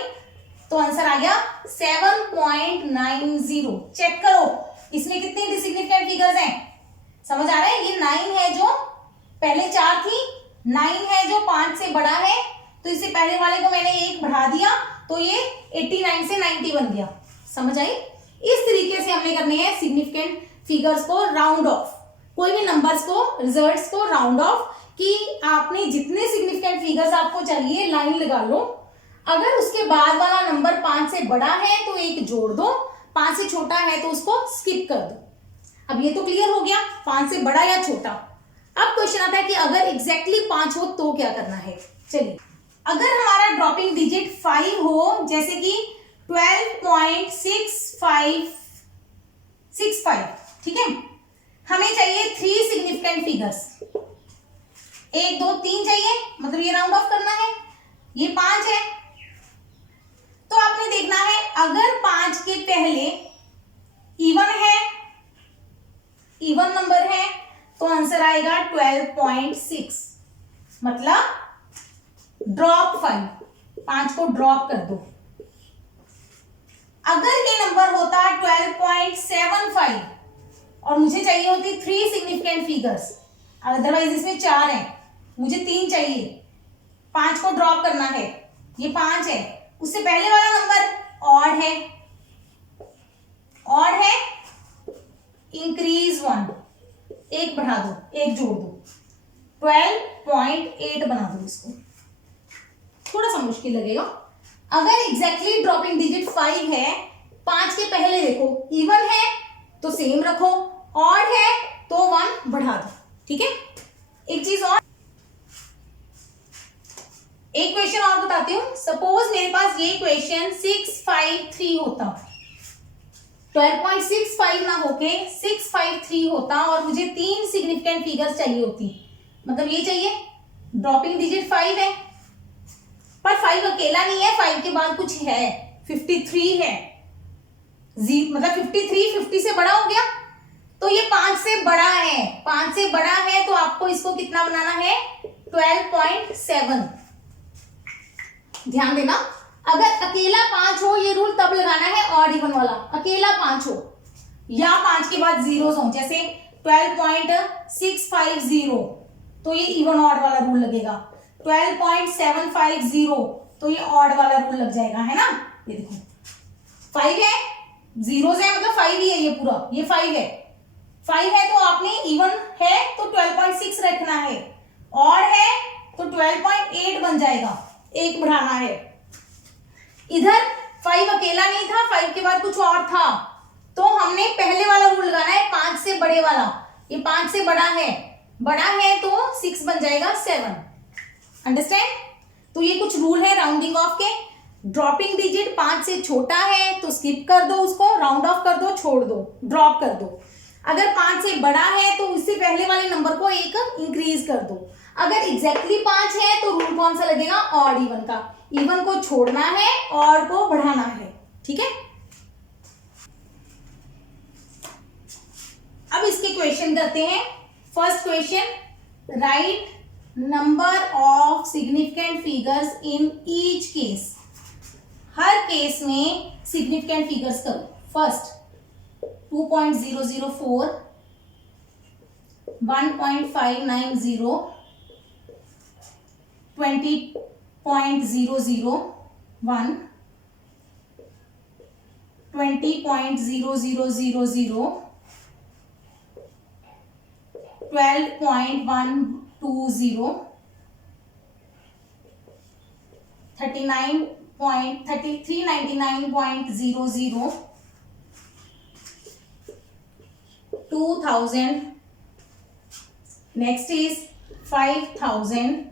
तो आंसर आ गया 7.90। चेक करो इसमें कितनी सिग्निफिकेंट फिगर्स हैं, समझ आ रहा है? ये 9 है जो पहले 4 थी, 9 है जो 5 से बड़ा है, तो इससे पहले वाले को मैंने 1 बढ़ा दिया तो ये 89 से 90 बन गया। समझ आई? इस तरीके से हमने करने हैं सिग्निफिकेंट फिगर्स को राउंड ऑफ, कोई भी नंबर्स को, रिजल्ट्स को राउंड ऑफ, कि आपने जितने सिग्निफिकेंट फिगर्स आपको चाहिए लाइन लगा लो। अगर उसके बाद वाला नंबर 5 से बड़ा है तो एक जोड़ दो, 5 से छोटा है तो उसको स्किप कर दो। अब ये तो क्लियर हो गया 5 से बड़ा या छोटा। अब क्वेश्चन आता है कि अगर एग्जैक्टली 5 हो तो क्या करना है। चलिए, अगर हमारा ड्रॉपिंग डिजिट 5 हो, जैसे कि 12.6565, ठीक है, हमें चाहिए 3 सिग्निफिकेंट फिगर्स। 1 2 3 चाहिए, मतलब ये राउंड ऑफ करना है। ये 5 है तो आपने देखना है अगर 5 के पहले इवन नंबर है तो आंसर आएगा 12.6, मतलब ड्रॉप 5 को ड्रॉप कर दो। अगर ये नंबर होता 12.75 और मुझे चाहिए होती 3 सिग्निफिकेंट फिगर्स, अदरवाइज इसमें 4 है, मुझे 3 चाहिए, 5 को ड्रॉप करना है, ये 5 है, उससे पहले वाला नंबर ऑड है, इंक्रीज 1, 1 बढ़ा दो, 1 जोड़ दो, 12.8 बना दो। इसको थोड़ा सा मुश्किल लगेगा। अगर एग्जैक्टली ड्रॉपिंग डिजिट 5 है, 5 के पहले देखो इवन है तो सेम रखो, ऑड है तो 1 बढ़ा दो, ठीक है। एक चीज और, एक क्वेश्चन और बताती हूँ। सपोज मेरे पास ये क्वेश्चन 653 होता, 12.65 ना होके 653 होता और मुझे 3 सिग्निफिकेंट फिगर्स चाहिए होती, मतलब ये चाहिए, ड्रॉपिंग डिजिट 5 है पर 5 अकेला नहीं है, 5 के बाद कुछ है, 53 है, मतलब 53 50 से बड़ा हो गया, तो ये 5 से बड़ा है, 5 से बड़ा है तो आपको इसको कितना बनाना है, 12.7। ध्यान देना, अगर अकेला 5 हो ये रूल तब लगाना है ऑड इवन वाला, अकेला 5 हो या 5 के बाद जीरोस हो, जैसे 12.650 तो ये इवन ऑड वाला रूल लगेगा, 12.750 तो ये ऑड वाला रूल लग जाएगा, है ना। ये देखो 5 है, जीरोस है, मतलब 5 ही है ये पूरा, ये 5 है, 5 है तो आपने इवन है तो 12.6 रखना है, ऑड है तो 12.8 बन जाएगा, एक बढ़ाना है। इधर 5 अकेला नहीं था, 5 के बाद कुछ और था, तो हमने पहले वाला रूल लगाना है, 5 से बड़े वाला। ये 5 से बड़ा है तो 6 बन जाएगा 7। अंडरस्टैंड? तो ये कुछ रूल है राउंडिंग ऑफ के। ड्रॉपिंग डिजिट 5 से छोटा है तो स्किप कर दो, उसको राउंड ऑफ कर दो, छोड़ दो, ड्रॉप कर दो। अगर 5 से बड़ा है तो उससे पहले वाले नंबर को एक इंक्रीज कर दो। अगर एग्जैक्टली 5 है तो रूल कौन सा लगेगा? ऑड इवन का। इवन को छोड़ना है, ऑड को बढ़ाना है। ठीक है, अब इसके क्वेश्चन करते हैं। First question, right number of significant figures in each case. Her case में सिग्निफिकेंट फिगर्स करो। First 2.004, 1.590, 20.0001, 20.0000, 12.120, 399.00, 2000, next is 5000,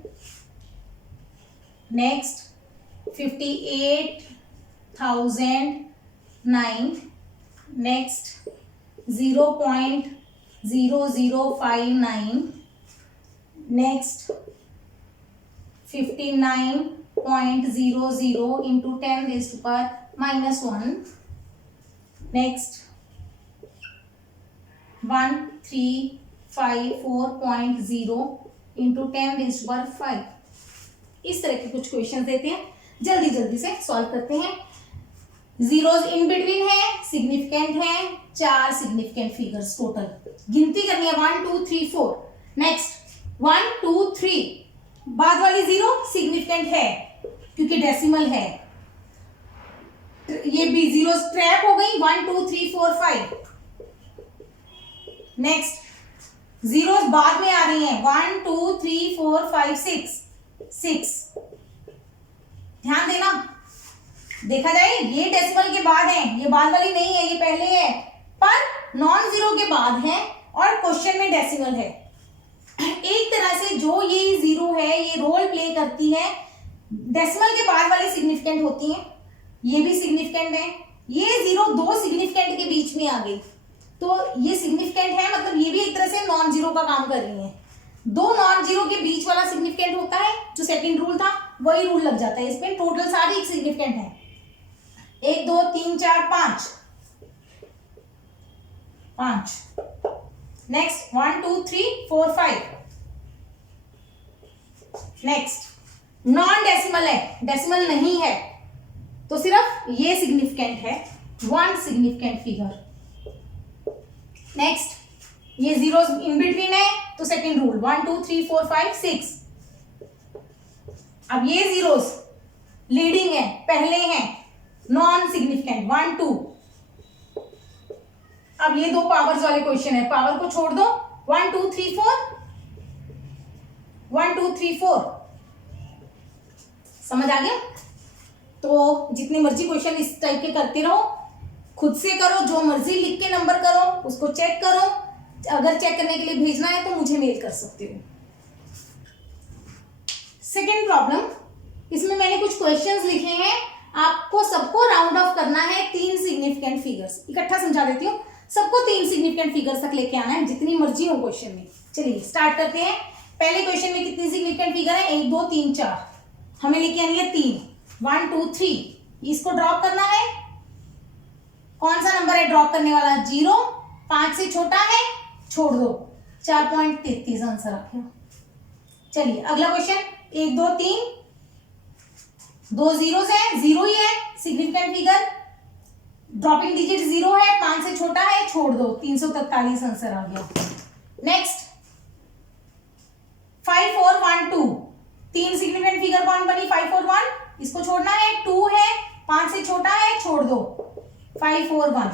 next 58,009, next 0.0059, next 59.00 into 10 raised to power -1, next 1354.0 into 10 raised to power 5। इस तरह के कुछ क्वेश्चन देते हैं, जल्दी जल्दी से सॉल्व करते हैं। जीरोस इन बिटवीन है, सिग्निफिकेंट है, 4 सिग्निफिकेंट फिगर्स टोटल गिनती करनी है 1 2 3 4। नेक्स्ट 1 2 3, बाद वाली 0 सिग्निफिकेंट है क्योंकि डेसिमल है, ये भी जीरो ट्रैप हो गई। 1 2 3 4 5। नेक्स्ट जीरोस बाद में आ रही हैं, 1 2 3 4 5 6 6। ध्यान देना, देखा जाए ये डेसिमल के बाद है, ये बाद वाली नहीं है, ये पहले है, पर नॉन जीरो के बाद है और क्वेश्चन में डेसिमल है। एक तरह से जो ये जीरो है ये रोल प्ले करती है, डेसिमल के बाद वाली सिग्निफिकेंट होती है, ये भी सिग्निफिकेंट है, ये जीरो दो सिग्निफिकेंट के बीच में आ गई तो ये सिग्निफिकेंट है, मतलब ये भी एक तरह से नॉन जीरो का काम कर रही है। दो नॉन जीरो के बीच वाला सिग्निफिकेंट होता है, जो सेकंड रूल था वही रूल लग जाता है इसमें। टोटल सारी सिग्निफिकेंट है, 1 2 3 4 5 5। नेक्स्ट 1 2 3 4 5। नेक्स्ट नॉन डेसिमल है, डेसिमल नहीं है तो सिर्फ ये सिग्निफिकेंट है, 1 सिग्निफिकेंट फिगर। नेक्स्ट ये जीरोस इन बिटवीन है तो सेकंड रूल 1 2 3 4 5 6। अब ये जीरोस लीडिंग है, पहले हैं, नॉन सिग्निफिकेंट 1 2। अब ये दो पावर्स वाले क्वेश्चन है, पावर को छोड़ दो, 1 2 3 4 1 2 3 4। समझ आ गया? तो जितने मर्जी क्वेश्चन इस टाइप के करते रहो, खुद से करो, जो मर्जी लिख के नंबर करो, उसको चेक करो। अगर चेक करने के लिए भेजना है तो मुझे मेल कर सकते हो। सेकेंड प्रॉब्लम, इसमें मैंने कुछ क्वेश्चंस लिखे हैं, आपको सबको राउंड ऑफ करना है 3 सिग्निफिकेंट फिगर्स। इकट्ठा समझा देती हूँ, सबको 3 सिग्निफिकेंट फिगर्स तक लेके आना है, जितनी मर्जी हो क्वेश्चन में। चलिए स्टार्ट करते हैं। पहले क्वेश्चन में कितनी सिग्निफिकेंट फिगर है? 1 2 3 4, हमें लेके आनी है 3। 1 2 3, इसको ड्रॉप करना है। कौन सा नंबर है ड्रॉप करने वाला? 0। 5 से छोटा है, छोड़ दो, 4.33 आंसर आ गया। चलिए अगला क्वेश्चन, 1 2 3, 2 जीरोस है, 0 ही है सिग्निफिकेंट फिगर, ड्रॉपिंग डिजिट 0 है, 5 से छोटा है, छोड़ दो, 343 आंसर आ गया। नेक्स्ट 5 4 1 2, 3 सिग्निफिकेंट फिगर कौन बनी? 5 4 1, इसको छोड़ना है, 2 है, 5 से छोटा है, छोड़ दो, 5 4 1।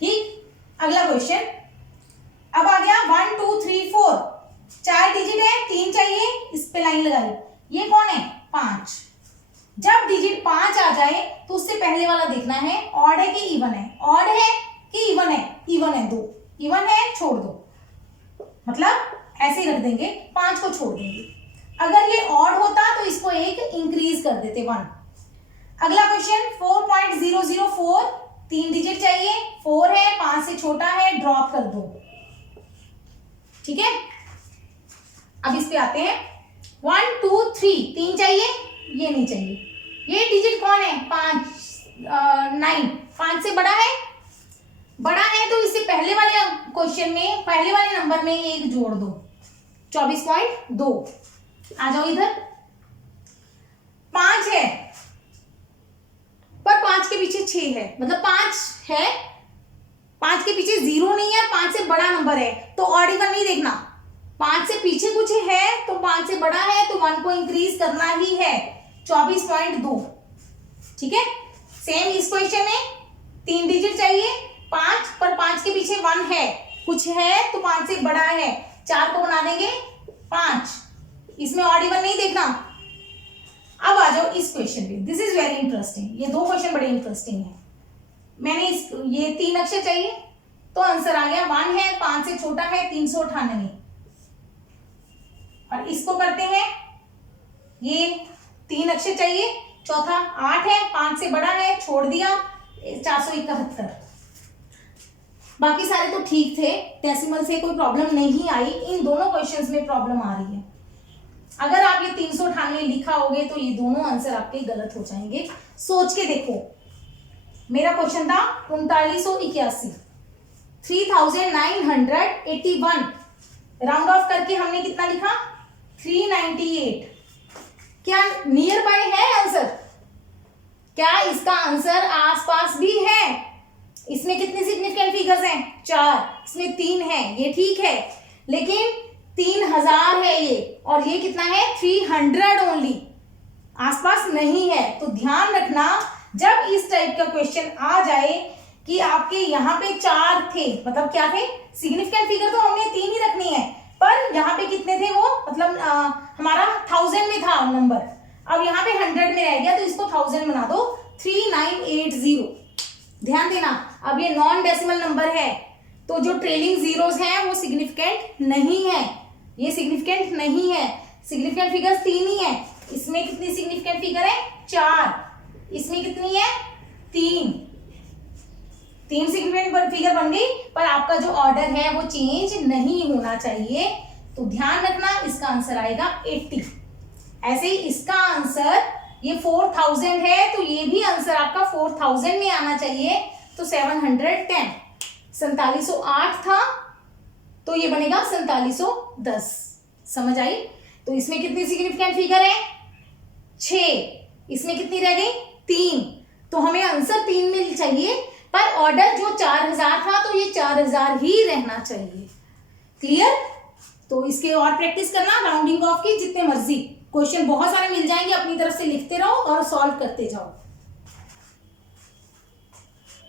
ठीक, अगला क्वेश्चन, अब आ गया 1 2 3 4, 4 डिजिट है, 3 चाहिए, इस पे लाइन लगाई। ये कौन है? 5। जब डिजिट 5 आ जाए तो उससे पहले वाला देखना है ऑड है कि इवन है, ऑड है कि इवन है, इवन है, 2 इवन है, छोड़ दो, मतलब ऐसे ही रख देंगे, 5 को छोड़ देंगे। अगर ये ऑड होता तो इसको एक इंक्रीज कर देते, 1। अगला क्वेश्चन 4.004, 3 डिजिट चाहिए, 4 है, 5 से छोटा है, ड्रॉप कर दो, ठीक है। अब इस पे आते हैं 1 2 3, 3 चाहिए, ये नहीं चाहिए, ये डिजिट कौन है, 5 9, 5 से बड़ा है, बड़ा है तो इससे पहले वाले क्वेश्चन में पहले वाले नंबर में एक जोड़ दो, 24.2। आ जाओ इधर, 5 है पर 5 के पीछे 6 है, मतलब 5 है, 5 के पीछे 0 नहीं है, 5 से बड़ा नंबर है, तो ऑड इवन नहीं देखना, 5 से पीछे कुछ है तो 5 से बड़ा है तो 1 को इंक्रीज करना ही है, 24.2, ठीक है। सेम इस क्वेश्चन में 3 डिजिट चाहिए, 5 पर 5 के पीछे 1 है, कुछ है तो 5 से बड़ा है, 4 को बना देंगे 5, इसमें ऑड इवन नहीं देखना। अब आ जाओ इस क्वेश्चन पे, दिस इज वेरी इंटरेस्टिंग, ये 2 क्वेश्चन बड़े इंटरेस्टिंग है। मैंने ये 3 अक्षर चाहिए तो आंसर आ गया 1 है, 5 से छोटा है, 398। और इसको करते हैं, ये 3 अक्षर चाहिए, चौथा 8 है, 5 से बड़ा है, छोड़ दिया, 471। बाकी सारे तो ठीक थे, डेसिमल से कोई प्रॉब्लम नहीं आई, इन दोनों क्वेश्चंस में प्रॉब्लम आ रही है। अगर आप ये 398 लिखा होगे तो ये दोनों आंसर आपके गलत हो जाएंगे। सोच के देखो, मेरा क्वेश्चन था 3981, 3981, राउंड ऑफ करके हमने कितना लिखा, 398। क्या नियर बाय है आंसर, क्या इसका आंसर आसपास भी है? इसमें कितने सिग्निफिकेंट फिगर्स हैं, 4, इसमें 3 है, ये ठीक है, लेकिन 3000 है ये, और ये कितना है, 300 ओनली, आसपास नहीं है। तो ध्यान रखना, जब इस टाइप का क्वेश्चन आ जाए कि आपके यहाँ पे 4 थे, मतलब क्या थे, सिग्निफिकेंट फिगर तो हमने 3 ही रखनी है, पर यहाँ पे कितने थे वो, मतलब हमारा 1000 में था नंबर, अब यहाँ पे 100 में रह गया, तो इसको 1000 बना दो, 3980। ध्यान देना, अब ये नॉन डेसिमल नंबर है, तो जो ट्रेलिंग जीरोस हैं वो सिग्निफिकेंट नहीं है, ये सिग्निफिकेंट नहीं है, सिग्निफिकेंट फिगर्स 3 ही है। इसमें कितनी सिग्निफिकेंट फिगर है, 4, इसमें कितनी है, 3 सिग्निफिकेंट फिगर बन गई, पर आपका जो ऑर्डर है वो चेंज नहीं होना चाहिए, तो ध्यान रखना, इसका आंसर आएगा 80। ऐसे ही इसका आंसर, ये 4000 है तो ये भी आंसर आपका 4000 में आना चाहिए, तो 710, 4708 था तो ये बनेगा 4710। समझ आई? तो इसमें कितनी सिग्निफिकेंट फिगर है, 6, इसमें कितनी रह गई, 3, तो हमें आंसर 3 में चाहिए, पर ऑर्डर जो 4000 था तो ये 4000 ही रहना चाहिए। क्लियर? तो इसके और प्रैक्टिस करना, राउंडिंग ऑफ की जितने मर्जी, क्वेश्चन बहुत सारे मिल जाएंगे, अपनी तरफ से लिखते रहो और सॉल्व करते जाओ।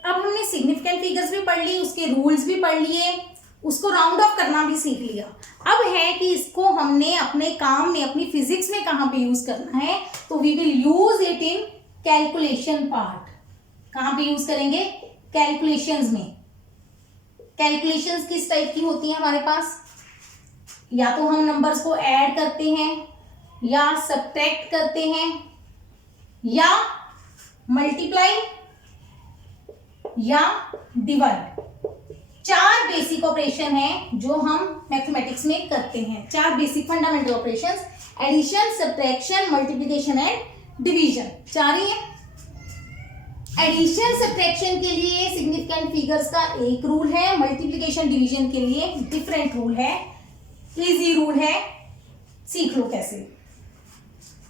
अब हमने सिग्निफिकेंट फिगर्स भी पढ़ ली, उसके रूल्स भी पढ़ लिए, उसको राउंड ऑफ करना भी सीख लिया। अब है कि इसको हमने अपने काम में, अपनी फिजिक्स में कहाँ पे यूज करना है, तो we will use it in calculation part. कहाँ पे यूज करेंगे, कैलकुलेशंस में। कैलकुलेशंस किस टाइप की होती है हमारे पास, या तो हम नंबर्स को ऐड करते हैं, या सब्ट्रैक्ट करते हैं, या मल्टीप्लाई, या डिवाइड। 4 बेसिक ऑपरेशन है जो हम मैथमेटिक्स में करते हैं, 4 basic fundamental operations, addition, subtraction, multiplication and division, 4 ही है। एडिशन सब्ट्रैक्शन के लिए सिग्निफिकेंट फिगर्स का एक रूल है, मल्टीप्लिकेशन डिवीजन के लिए डिफरेंट रूल है, इजी रूल है, सीख लो कैसे।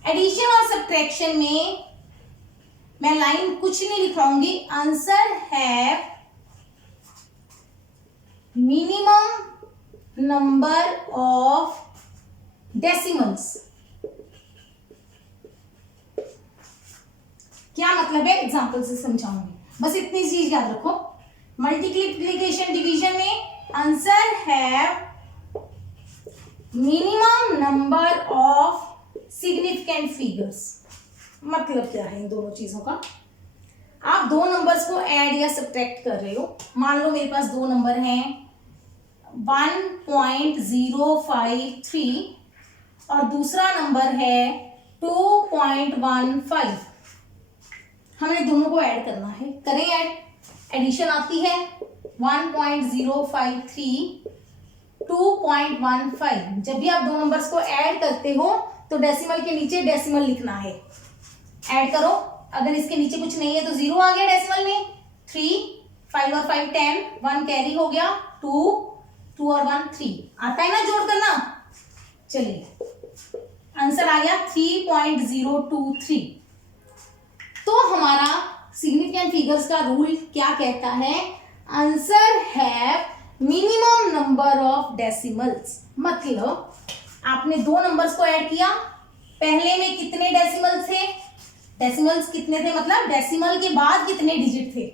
एडिशन और सब्ट्रैक्शन में मैं लाइन कुछ नहीं लिखाऊंगी, आंसर है मिनिमम नंबर ऑफ डेसिमल्स। क्या मतलब है, एग्जांपल से समझाऊंगी, बस इतनी चीज याद रखो। मल्टीप्लिकेशन डिवीजन में आंसर है minimum number of significant figures मतलब क्या है इन दोनों चीजों का। आप दो नंबर्स को ऐड या सब्ट्रैक्ट कर रहे हो। मान लो मेरे पास दो नंबर हैं 1.053 और दूसरा नंबर है 2.15। हमने दोनों को ऐड करना है, करें ऐड। एडिशन आती है 1.053 2.15। जब भी आप दो नंबर्स को ऐड करते हो तो डेसिमल के नीचे डेसिमल लिखना है। ऐड करो, अगर इसके नीचे कुछ नहीं है तो 0 आ गया डेसिमल में। 3 5 और 5 10, 1 कैरी हो गया, 2 और 1 3। आता है ना जोड़ करना। चलिए आंसर आ गया 3.023। तो हमारा सिग्निफिकेंट फिगर्स का रूल क्या कहता है? Answer have minimum number of decimals. मतलब आपने दो नंबर्स को ऐड किया, पहले में कितने डेसिमल्स थे? डेसिमल्स कितने थे मतलब डेसिमल के बाद कितने डिजिट थे,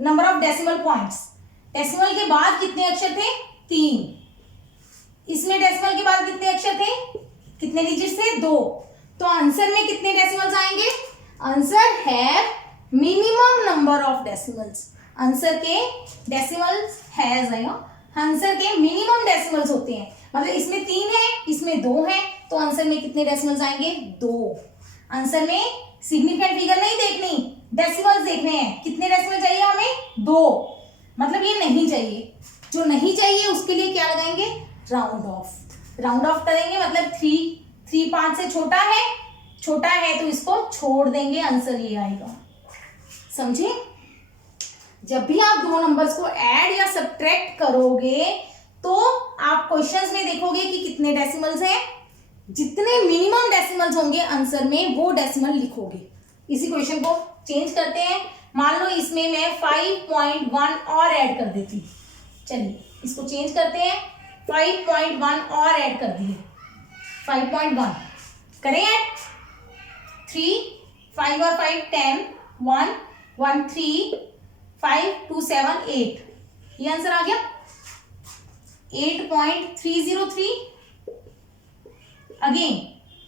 number of decimal points. Decimal के बाद कितने अक्षर थे? 3। इसमें डेसिमल के बाद कितने अक्षर थे, कितने डिजिट थे? 2। तो आंसर में कितने डेसिमल्स आएंगे? आंसर है minimum number of decimals. Answer के डेसिमल्स हैज आएगा, आंसर के मिनिमम डेसिमल्स होते हैं। मतलब इसमें 3 है, इसमें 2 है, तो आंसर में कितने डेसिमल्स आएंगे? 2। आंसर में सिग्निफिकेंट फिगर नहीं देखनी, डेसिमल्स देखने हैं। कितने डेसिमल चाहिए हमें? 2। मतलब ये नहीं चाहिए, जो नहीं चाहिए उसके लिए क्या लगाएंगे? Round of. राउंड ऑफ करेंगे मतलब 3 5 से छोटा है तो इसको छोड़ देंगे, आंसर ये आएगा। समझे? जब भी आप दो नंबर्स को ऐड या सब्ट्रैक्ट करोगे तो आप क्वेश्चंस में देखोगे कि कितने डेसिमल्स हैं। जितने मिनिमम डेसिमल्स होंगे आंसर में वो डेसिमल लिखोगे। इसी क्वेश्चन को चेंज करते हैं। मान लो इसमें मैं 5.1 और ऐड कर देती। चलिए इसको चेंज करते हैं, 5.1 और ऐड कर दिए। 5.1 करें ऐड। 3 5 और 5 10, 1 1 3 5 2 7 8। ये आंसर आ गया 8.303। अगेन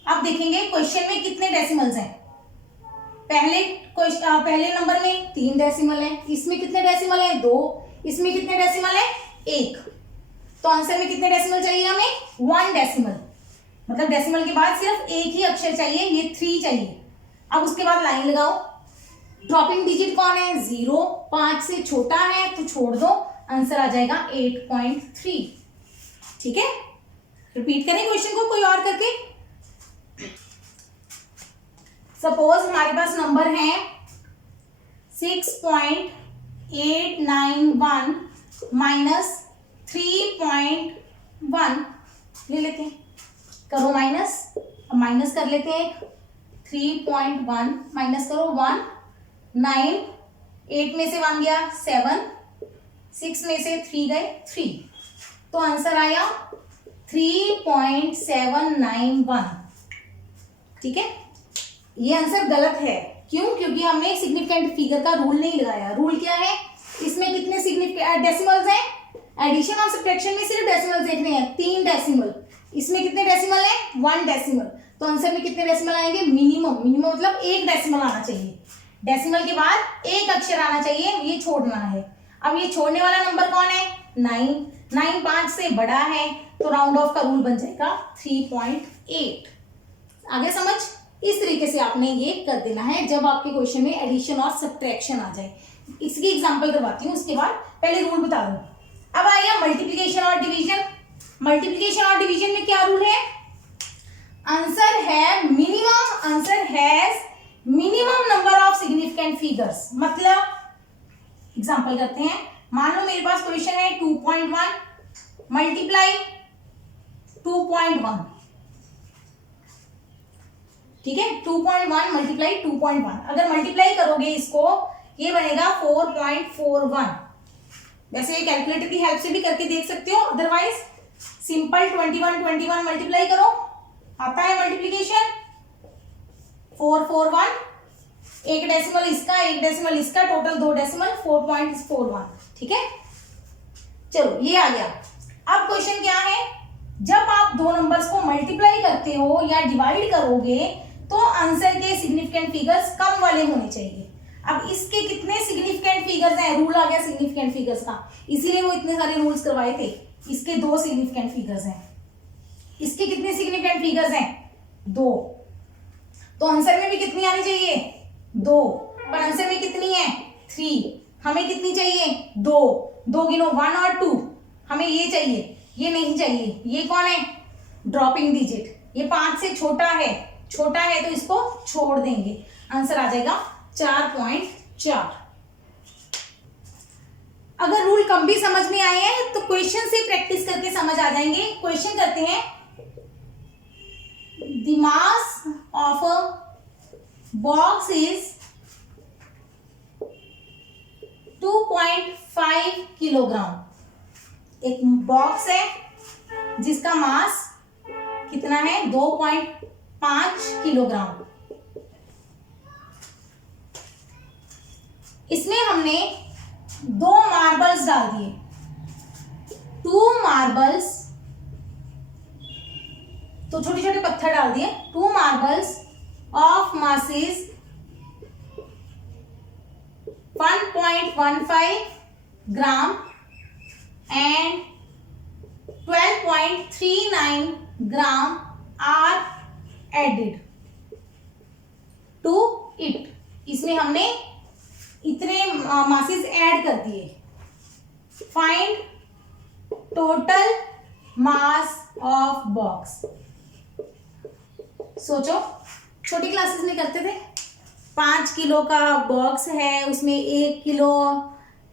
अब देखेंगे क्वेश्चन में कितने डेसिमल्स हैं। पहले नंबर में 3 डेसिमल है, इसमें कितने डेसिमल है? 2। इसमें कितने डेसिमल है? 1। तो आंसर में कितने डेसिमल चाहिए हमें? 1 डेसिमल। मतलब डेसिमल के बाद सिर्फ एक ही अक्षर चाहिए, ये 3 चाहिए। अब उसके बाद लाइन लगाओ। ड्रॉपिंग डिजिट कौन है? 0। 5 से छोटा है तो छोड़ दो, आंसर आ जाएगा 8.3। ठीक है, रिपीट करें क्वेश्चन को कोई और करके। सपोज हमारे पास नंबर है 6.891 माइनस 3.1 ले लेते हैं। करो माइनस, अब माइनस कर लेते हैं। 3.1 माइनस करो 1 9, 8 में से 1 गया 7, 6 में से 3 गए 3। तो आंसर आया 3.791। ठीक है, ये आंसर गलत है। क्यों? क्योंकि हमने सिग्निफिकेंट फिगर का रूल नहीं लगाया। रूल क्या है? इसमें कितने सिग्निफिकेंट डेसिमल्स हैं? एडिशन और सब्ट्रैक्शन में सिर्फ डेसिमल्स देखने हैं, 3 डेसिमल। इसमें कितने डेसिमल है? 1 डेसिमल। तो आंसर में कितने डेसिमल आएंगे? मिनिमम। मिनिमम मतलब 1 डेसिमल आना चाहिए। डेसिमल के बाद एक अक्षर आना चाहिए, ये छोड़ना है। अब ये छोड़ने वाला नंबर कौन है? 9। 9 5 से बड़ा है तो राउंड ऑफ का रूल बन जाएगा 3.8। आगे समझ? इस तरीके से आपने ये कर देना है जब आपके क्वेश्चन में एडिशन और सब्ट्रैक्शन आ जाए। इसकी एग्जांपल करवाती हूँ, उसके बाद पहले रूल बता दूं। अब आया मल्टीप्लिकेशन और डिवीजन। मल्टीप्लिकेशन और डिवीजन में क्या रूल है? आंसर है minimum, answer has minimum number of significant figures. मतलब एग्जांपल करते हैं। मान लो मेरे पास क्वेश्चन है 2.1 मल्टीप्लाई 2.1। ठीक है, 2.1 मल्टीप्लाई 2.1। अगर मल्टीप्लाई करोगे इसको, ये बनेगा 4.41। वैसे ये कैलकुलेटर की हेल्प से भी करके देख सकते हो, अदरवाइज सिंपल 21 मल्टीप्लाई करो, आता है मल्टीप्लीकेशन। 441, एक डेसिमल इसका, एक डेसिमल इसका, टोटल 2 डेसिमल 4.41। ठीक है, चलो ये आ गया। अब क्वेश्चन क्या है? जब आप दो नंबर्स को मल्टीप्लाई करते हो या डिवाइड करोगे तो आंसर के सिग्निफिकेंट फिगर्स कम वाले होने चाहिए। अब इसके कितने सिग्निफिकेंट फिगर्स हैं, रूल आ गया सिग्निफिकेंट फिगर्स का, इसीलिए वो इतने सारे रूल्स करवाए थे। इसके 2 सिग्निफिकेंट फिगर्स हैं, इसके कितने सिग्निफिकेंट फिगर्स हैं, 2, तो आंसर में भी कितनी आनी चाहिए, 2, पर आंसर में कितनी है, 3, हमें कितनी चाहिए, 2, 2 गिनो 1 और 2, हमें ये चाहिए, ये नहीं चाहिए। ये कौन है, ड्रॉपिंग डिजिट, ये 5 से छोटा है तो इसको छोड़ देंगे, आंसर आ जाएगा 4.4। अगर रूल कम भी समझ में आए हैं तो क्वेश्चन से प्रैक्टिस करके समझ आ जाएंगे। क्वेश्चन करते हैं, the mass of a box is 2.5 kilogram. एक बॉक्स है जिसका मास कितना है, 2.5 किलोग्राम। इसमें हमने 2 मार्बल्स डाल दिए, 2 मार्बल्स, तो छोटे छोटे पत्थर डाल दिए, 2 marbles of masses 1.15 gram and 12.39 gram are added to it। इसमें हमने इतने मासेस ऐड कर दिए। Find total mass of box. सोचो, छोटी क्लासेस में करते थे, 5 किलो का बॉक्स है, उसमें 1 किलो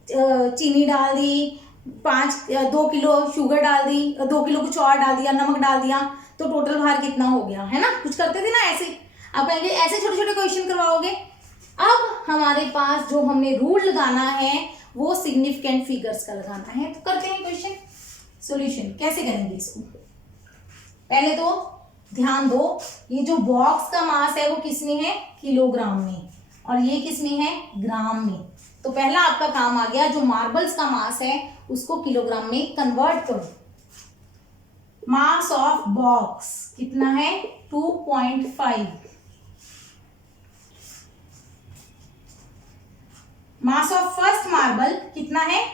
चीनी डाल दी, 2 किलो शुगर डाल दी, 2 किलो कुछ और डाल दिया, नमक डाल दिया, तो टोटल भार कितना हो गया, है ना। कुछ करते थे ना ऐसे। आप कहेंगे ऐसे छोटे छोटे क्वेश्चन करवाओगे। अब हमारे पास जो हमने रूल लगाना है वो सिग्निफिकेंट फिगर्स का लगाना है। तो करते हैं क्वेश्चन सॉल्यूशन। कैसे करेंगे इसको, पहले तो ध्यान दो, ये जो बॉक्स का मास है वो किस में है, किलोग्राम में, और ये किस में है, ग्राम में। तो पहला आपका काम आ गया, जो मार्बल्स का मास है उसको किलोग्राम में कन्वर्ट करो। मास ऑफ बॉक्स कितना है, 2.5। मास ऑफ फर्स्ट मार्बल कितना है,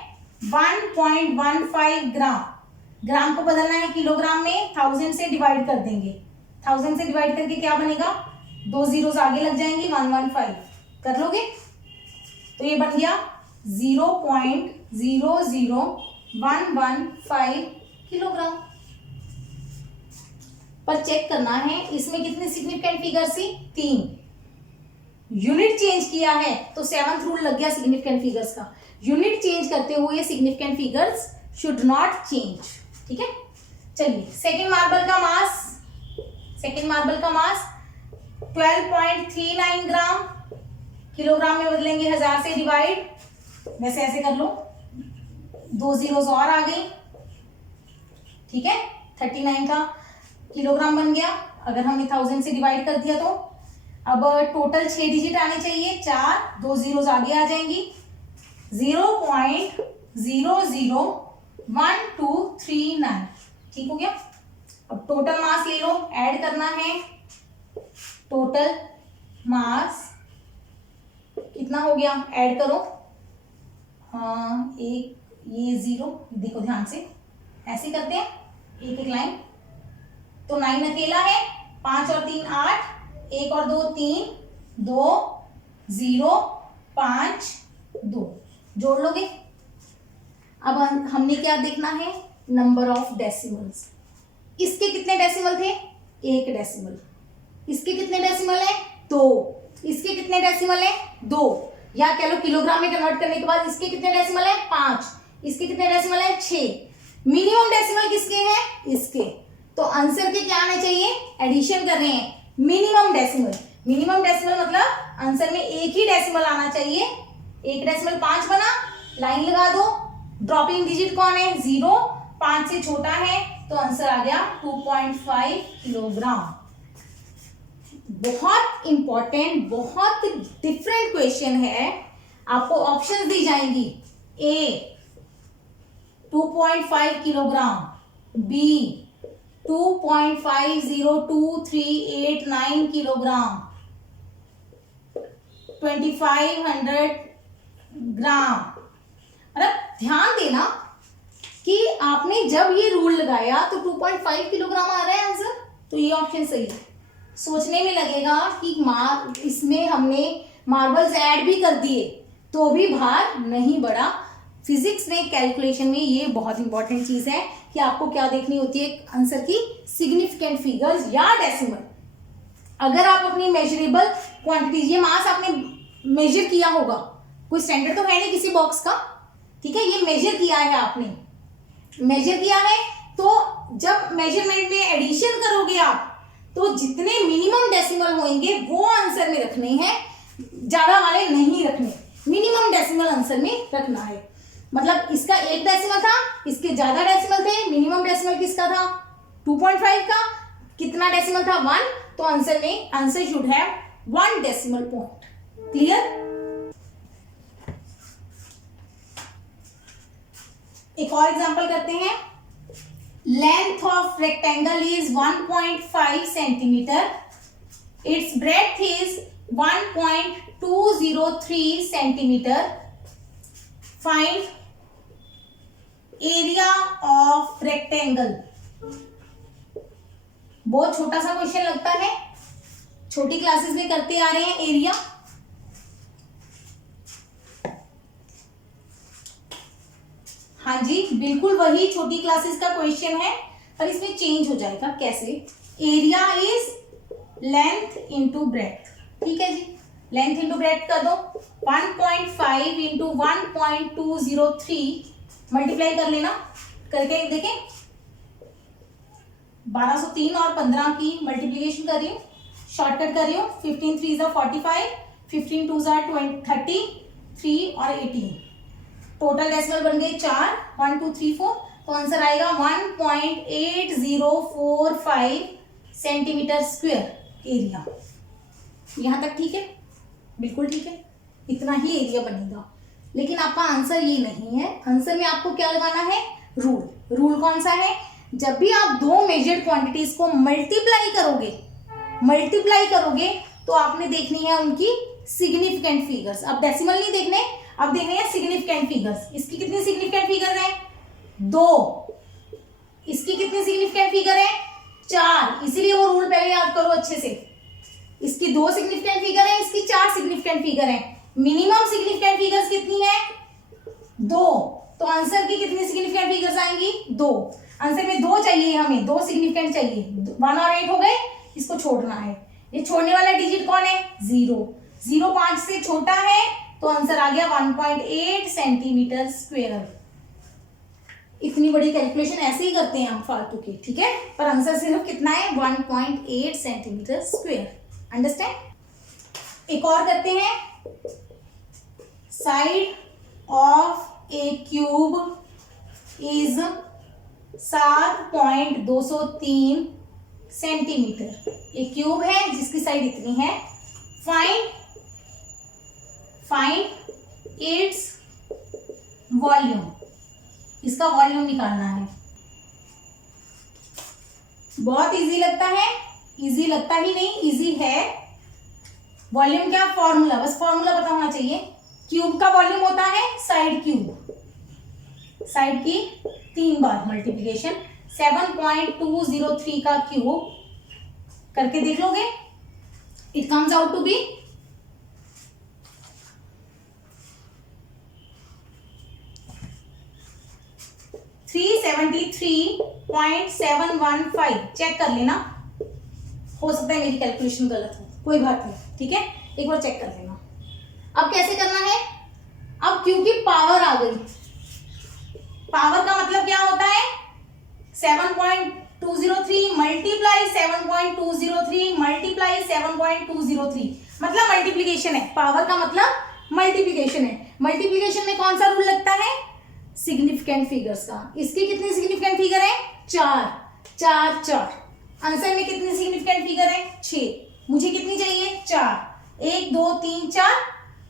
1.15 ग्राम। ग्राम को बदलना है किलोग्राम में, 1000 से डिवाइड कर देंगे। 1000 से डिवाइड करके क्या बनेगा, 2 जीरोस आगे लग जाएंगी, 115 कर लोगे, तो ये बन गया 0.00115 किलोग्राम। पर चेक करना है इसमें कितने सिग्निफिकेंट फिगर्स थी, 3। यूनिट चेंज किया है तो 7th रूल लग गया सिग्निफिकेंट फिगर्स का। यूनिट चेंज करते हुए significant figures should not change, ठीक है। चलिए, सेकेंड मार्बल का मास 12.39 ग्राम, किलोग्राम में बदलेंगे, 1000 से डिवाइड, वैसे ऐसे कर लो, 2 जीरोस और आ गई, ठीक है। 39 का किलोग्राम बन गया। अगर हमने 1000 से डिवाइड कर दिया तो अब टोटल 6 डिजिट आने चाहिए, 4, 2 जीरोस आगे आ जाएंगी, 0.001239, ठीक हो गया। अब टोटल मास ले लो, ऐड करना है। टोटल मास कितना हो गया, ऐड करो। एक ये 0, देखो ध्यान से, ऐसे करते हैं एक एक लाइन। तो 9 अकेला है, 5 और 3 8, 1 और 2 3, 2 0 5 2 जोड़ लोगे। अब हमने क्या देखना है, नंबर ऑफ डेसिमल्स। इसके कितने डेसिमल थे, 1 डेसिमल। इसके कितने डेसिमल है, 2। इसके कितने डेसिमल है, 2, या कह लो किलोग्राम में कन्वर्ट करने के बाद इसके कितने डेसिमल है, 5। इसके कितने डेसिमल है, 6। मिनिमम डेसिमल किसके हैं, इसके। तो आंसर के क्या आने चाहिए, एडिशन कर रहे हैं, मिनिमम डेसिमल। मिनिमम डेसिमल मतलब आंसर में एक ही डेसिमल आना चाहिए। 1 डेसिमल 5 बना, लाइन लगा दो। ड्रॉपिंग डिजिट कौन है, 0, 5 से छोटा है, तो आंसर आ गया 2.5 किलोग्राम। बहुत इंपॉर्टेंट, बहुत डिफरेंट क्वेश्चन है। आपको ऑप्शंस दी जाएंगी, ए 2.5 किलोग्राम, बी 2.502389 किलोग्राम, 2500 ग्राम। मतलब ध्यान देना कि आपने जब ये रूल लगाया तो 2.5 किलोग्राम आ रहा है आंसर, तो ये ऑप्शन सही है। सोचने में लगेगा कि इसमें हमने मार्बल्स ऐड भी कर दिए तो भी भार नहीं बढ़ा। फिजिक्स में कैलकुलेशन में ये बहुत इंपॉर्टेंट चीज है कि आपको क्या देखनी होती है आंसर की, सिग्निफिकेंट फिगर्स या डेसिमल। अगर आप अपनी मेजरेबल क्वांटिटीज, ये मास आपने मेजर किया होगा, कोई स्टैंडर्ड तो है नहीं किसी बॉक्स का, ठीक है, ये मेजर किया है आपने, मेजर किया है, तो जब मेजरमेंट में एडिशन करोगे आप तो जितने मिनिमम डेसिमल होंगे वो आंसर में रखने हैं, ज्यादा वाले नहीं रखने, मिनिमम डेसिमल आंसर में रखना है। मतलब इसका 1 डेसिमल था, इसके ज्यादा डेसिमल थे, मिनिमम डेसिमल किसका था 2.5 का, कितना डेसिमल था 1, तो आंसर में answer should have 1 decimal point. Clear? एक और एग्जांपल करते हैं। Length of rectangle is 1.5 centimetre, it's breadth is 1.203 centimetre, find area of rectangle. बहुत छोटा सा क्वेश्चन लगता है, छोटी क्लासेस में करते आ रहे हैं एरिया। हाँ जी, बिल्कुल वही छोटी क्लासेस का क्वेश्चन है, पर इसमें चेंज हो जाएगा। कैसे? Area is length into breadth, ठीक है जी, लेंथ इंटू ब्रेड्थ कर दो, 1.5 इंटू 1.203 मल्टीप्लाई कर लेना, करके देखें, 1203 और 15 की मल्टीप्लीकेशन कर रही हूँ, शॉर्टकट कर रही हूँ, 15 3 45, 15 2 30, 3 और 18, टोटल डेसिमल बन गए 4, 1 2 3 4, तो आंसर आएगा 1.8045 सेंटीमीटर स्क्वायर एरिया। यहां तक ठीक है? बिल्कुल ठीक है, इतना ही एरिया बनेगा। लेकिन आपका आंसर ये नहीं है, आंसर में आपको क्या लगाना है, रूल। रूल कौन सा है? जब भी आप दो मेजर्ड क्वांटिटीज को मल्टीप्लाई करोगे तो आपने देखनी है उनकी सिग्निफिकेंट फिगर्स। अब डेसिमल नहीं देखने, अब देखने हैं सिग्निफिकेंट फिगर्स। इसकी कितनी सिग्निफिकेंट फिगर है? 2। इसकी कितनी सिग्निफिकेंट फिगर है? 4। इसीलिए वो रूल पहले याद करो अच्छे से। इसकी 2 सिग्निफिकेंट फिगर है, इसकी 4 सिग्निफिकेंट फिगर है। मिनिमम सिग्निफिकेंट फिगर्स कितनी है? 2। तो आंसर की कितनी सिग्निफिकेंट फिगर्स आएंगी? 2। आंसर में 2 चाहिए, हमें 2 सिग्निफिकेंट चाहिए। 1 और 8 हो गए, इसको छोड़ना है। ये छोड़ने वाला डिजिट कौन है? 0। 0 5 से छोटा है, तो आंसर आ गया 1.8 सेंटीमीटर स्क्वायर। इतनी बड़ी कैलकुलेशन ऐसे ही करते हैं हम फालतू की, ठीक है, पर आंसर सिर्फ कितना है? 1.8 सेंटीमीटर स्क्वायर। अंडरस्टैंड? एक और करते हैं। Side of A cube is 7.203 centimetre. एक क्यूब है जिसकी साइड इतनी है। Find its volume. इसका वॉल्यूम निकालना है। बहुत इजी लगता है, इजी लगता ही नहीं, इजी है। वॉल्यूम क्या? फॉर्मूला, बस फॉर्मूला पता होना चाहिए। क्यूब का वॉल्यूम होता है साइड क्यूब, साइड की 3 बार मल्टीप्लिकेशन। 7.203 का क्यूब करके देख लोगे, it comes out to be 373.715। Check कर लेना, हो सकता है मेरी कैलकुलेशन गलत हो, कोई बात नहीं, ठीक है, एक बार चेक कर लेना। अब कैसे करना है? अब क्योंकि पावर आ गई, पावर का मतलब क्या होता है? 7.203 मल्टीप्लाई 7.203 मल्टीप्लाई 7.203, मतलब मल्टीप्लीकेशन है। पावर का मतलब मल्टीप्लीकेशन है। मल्टीप्लीकेशन में कौन सा रूल लगता है? सिग्निफिकेंट फिगर्स का। इसकी कितनी सिग्निफिकेंट फिगर है? 4 4 4। आंसर में कितनी सिग्निफिकेंट फिगर है? 6। मुझे कितनी चाहिए? 4। 1 2 3 4,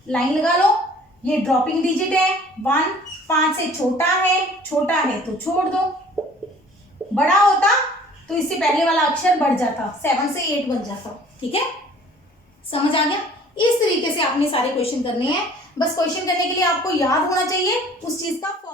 लाइन लगा लो। ये ड्रॉपिंग डिजिट है, 1 5 से छोटा है तो छोड़ दो। बड़ा होता तो इससे पहले वाला अक्षर बढ़ जाता, 7 से 8 बन जाता। ठीक है, समझ आ गया। इस तरीके से आपने सारे क्वेश्चन करने हैं। बस क्वेश्चन करने के लिए आपको याद होना चाहिए उस चीज का